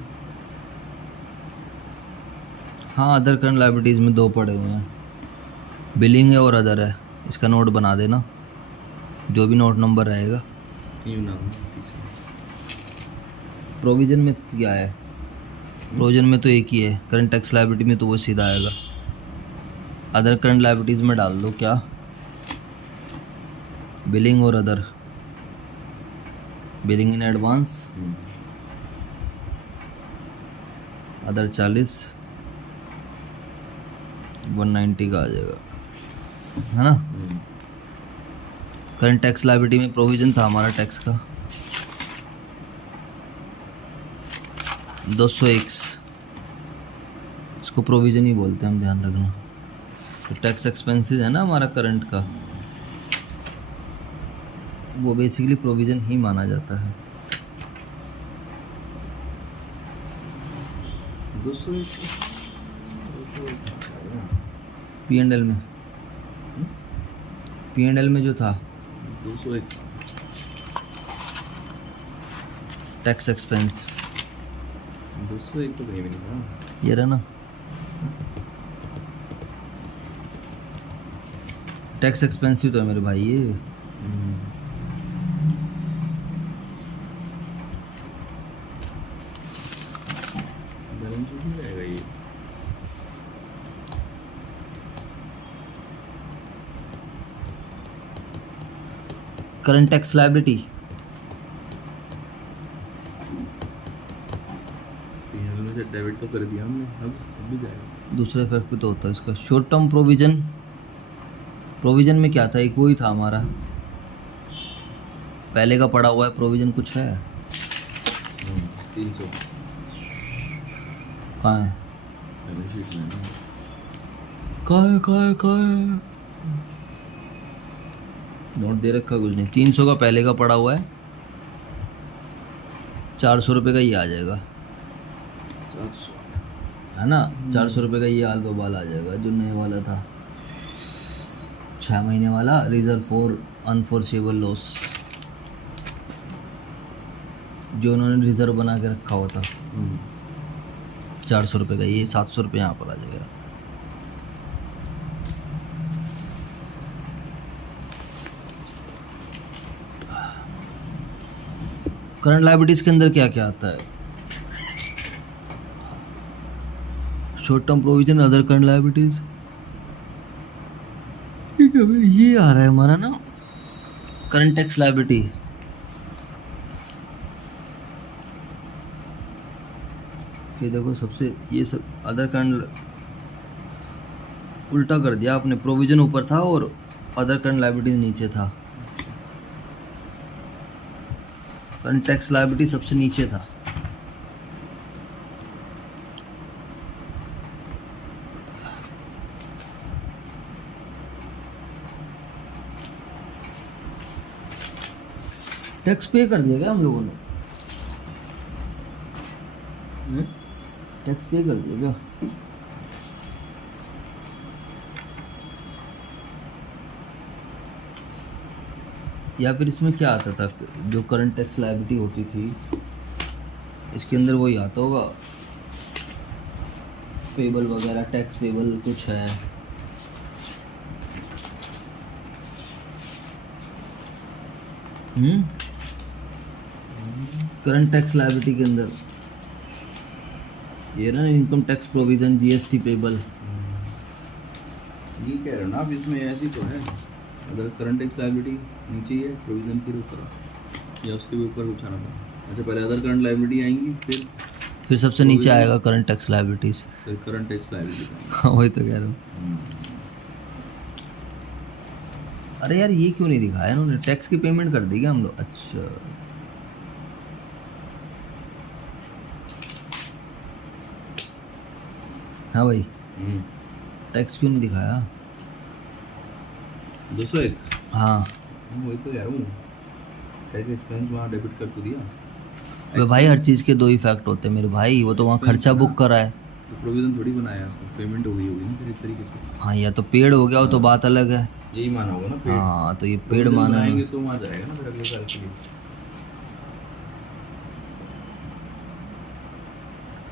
हाँ, अदर करंट लायबिलिटीज़ में दो पड़े हुए हैं, बिलिंग है और अदर है। इसका नोट बना देना, जो भी नोट नंबर रहेगा। ये नाम प्रोविज़न में क्या है, प्रोविज़न में तो एक ही है, करंट टैक्स लायबिलिटी में तो वो सीधा आएगा। अदर करंट लायबिलिटीज़ में डाल दो क्या, बिलिंग और other. Billing in advance, other 40, 190 का आ जाएगा, है ना। करंट टैक्स लायबिलिटी में प्रोविज़न था हमारा टैक्स का 201, इसको प्रोविज़न ही बोलते हैं हम, ध्यान रखना। तो टैक्स एक्सपेंसेस है ना हमारा करंट का, वो बेसिकली प्रोविज़न ही माना जाता है। 201 P&L में, P&L में जो था 201 टैक्स एक्सपेंस, 201 तो कहीं भी नहीं था। ये रहा ना, टैक्स एक्सपेंसिव तो है मेरे भाई ये। बैलेंस शीट में आएगा ये। करंट टैक्स लायबिलिटी, P&L में से डेबिट तो कर दिया हमने, अब भी जाएगा। दूसरे इफेक्ट पे तो होता है इसका। शॉर्ट टर्म प्रोविज़न, प्रोविज़न में क्या था, एक वही था हमारा, पहले का पड़ा हुआ है। प्रोविज़न कुछ है 300 कहाँ है, बैलेंस शीट में ना। कहाँ है नोट दे रखा, कुछ नहीं। 300 का पहले का पड़ा हुआ है, 400 रुपये का ये आ जाएगा, 400 है ना। 400 रुपये का ये आल बबाल आ जाएगा, जो नए वाला था 6 महीने वाला, रिजर्व फॉर अनफोर्सेबल लॉस, जो उन्होंने रिजर्व बना के रखा हुआ था। 400 रुपये का ये, 700 रुपये यहाँ पर आ जाएगा। करंट लायबिलिटीज के अंदर क्या क्या आता है, short term provision, other current liabilities. ठीक है भाई, ये आ रहा है हमारा ना करंट टैक्स लायबिलिटी। ये देखो सबसे, ये सब अदर करंट, उल्टा कर दिया आपने, प्रोविजन ऊपर था और अदर करंट लायबिलिटीज नीचे था। करंट टैक्स लायबिलिटी सबसे नीचे था। टैक्स पे कर दिया क्या हम लोगों ने? टैक्स पे कर दिया क्या? या फिर इसमें क्या आता था, जो करंट टैक्स लायबिलिटी होती थी इसके अंदर वही आता होगा, पेबल वगैरह, टैक्स पेबल कुछ है। करंट टैक्स लायबिलिटी के अंदर ये ना income tax provision, GST payable. ये कह रहे हो ना आप, इसमें ऐसी तो है। अगर करंट टैक्स लायबिलिटी नीचे ही है, प्रोविजन फिर ऊपर या उसके भी ऊपर कुछ आना था। अच्छा, पहले अदर करंट लायबिलिटी आएंगी, फिर सबसे नीचे आएगा करंट टैक्स लायबिलिटीज, फिर करंट टैक्स लायबिलिटी। हाँ वही तो कह रहा हूँ। अरे यार ये क्यों नहीं दिखाया इन्होंने? टैक्स की पेमेंट कर दी क्या हम लोग? अच्छा हाँ भाई, टैक्स क्यों नहीं दिखाया? 201। हाँ वही तो यार हूँ, टैक्स एक्सपेंस वहाँ डेबिट कर तो दिया। अबे भाई हर चीज़ के दो ही फैक्ट होते हैं मेरे भाई, वो तो वहाँ खर्चा बुक करा है। तो प्रोविजन थोड़ी बनाया उसको, पेमेंट हो गई होगी ना फिर एक तरीके से। हाँ या तो पेड हो गया हो तो बात अलग है। यही माना होगा ना पेड। हाँ तो ये पेड Provision माना बनाएंगे है। तो वहाँ जाएगा ना फिर अगले साल के लिए।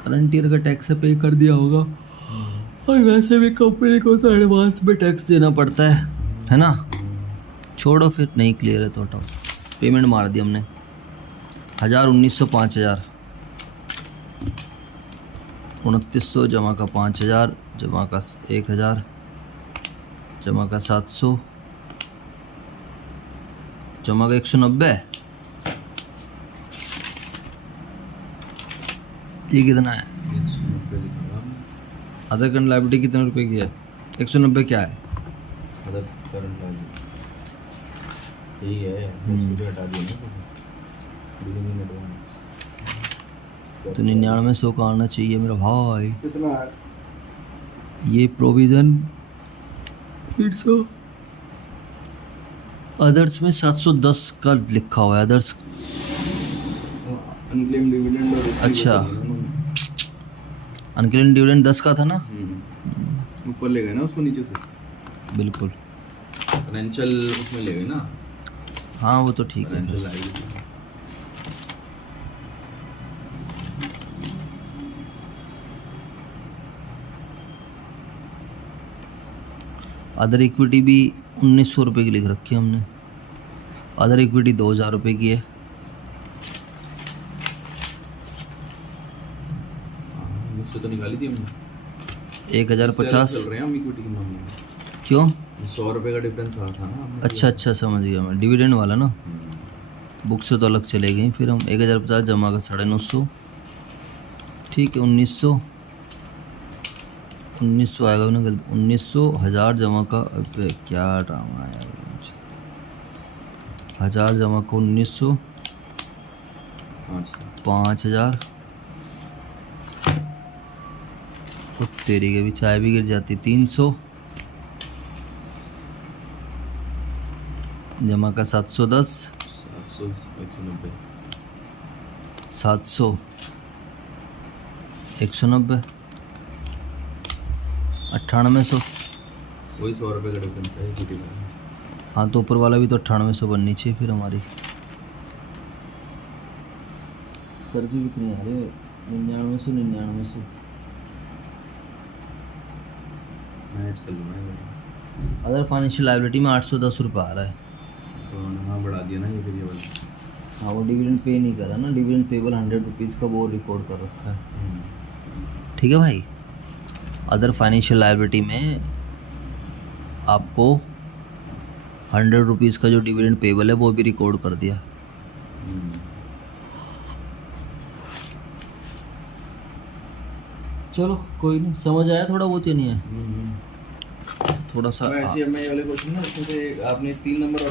करंट ईयर का टैक्स पे कर दिया होगा, और वैसे भी कंपनी को तो एडवांस में टैक्स देना पड़ता है ना? छोड़ो फिर, नहीं क्लियर है तो हटाओ। पेमेंट मार दी हमने 1000, 1900, 5000, 2900 जमा का 5000, जमा का 1000, जमा का 700, जमा का 190। ये कितना है? अदर करंट लायबिलिटी कितने रुपए की है? 190 क्या है? अदर करंट लायबिलिटी यही है, उसको भी हटा दिया ना बिलिंग इन एडवांस। तो 9900 का आना चाहिए मेरा भाई। कितना है? ये प्रोविज़न 300, अदर्स में 710 का लिखा हुआ है। अदर्स अनक्लेम डिविडेंड और अच्छा, अनक्लेम्ड डिविडेंड 10 का था ना? ऊपर ले गए ना उसको नीचे से। बिल्कुल, फाइनेंशियल उसमें ले गए ना। हाँ वो तो ठीक है। फाइनेंशियल लायबिलिटी अदर इक्विटी भी 1900 रुपये की लिख रखी है हमने। अदर इक्विटी 2000 रुपये की है। इससे तो निकाली थी हमने। 1050 चल रहे हैं हम इक्विटी के मामले में। क्यों? 100 रुपये का डिफरेंस आ था ना हमने। अच्छा अच्छा, समझ गया मैं, डिविडेंड वाला ना। बुक से तो अलग चले गई। फिर हम 1050 जमा का 950, ठीक है। 1900 आएगा ना गलत, 1900, 1000 जमा का, अबे क्या ड्रामा है यार, 1000 जमा का 1900, 5000, तो तेरी के भी चाय भी गिर जाती। 300 जमा का 710, 700, 190, 9800। वही 100 रुपये का डिफरेंस है इक्विटी में। हाँ तो ऊपर वाला भी तो 9800 बननी चाहिए फिर हमारी। सर की कितनी आ रही है? 9900। मैच कर लूँगा। अदर फाइनेंशियल लायबिलिटी में 810 रुपये आ रहा है। तो हाँ बढ़ा दिया ना ये फिर ये वाला। हाँ वो डिविडेंड पे नहीं करा ना, डिविडेंड पेबल 100 रुपीज़ का वो रिकॉर्ड कर रखा है। ठीक है भाई। अदर फाइनेंशियल लायबिलिटी में आपको 100 रुपीज़ का जो डिविडेंड पेबल है वो भी रिकॉर्ड कर दिया। चलो कोई नहीं, समझ आया थोड़ा बहुत या नहीं है? थोड़ा सा ऐसे मैं ये वाले क्वेश्चन ना, उसमें से आपने 3 नंबर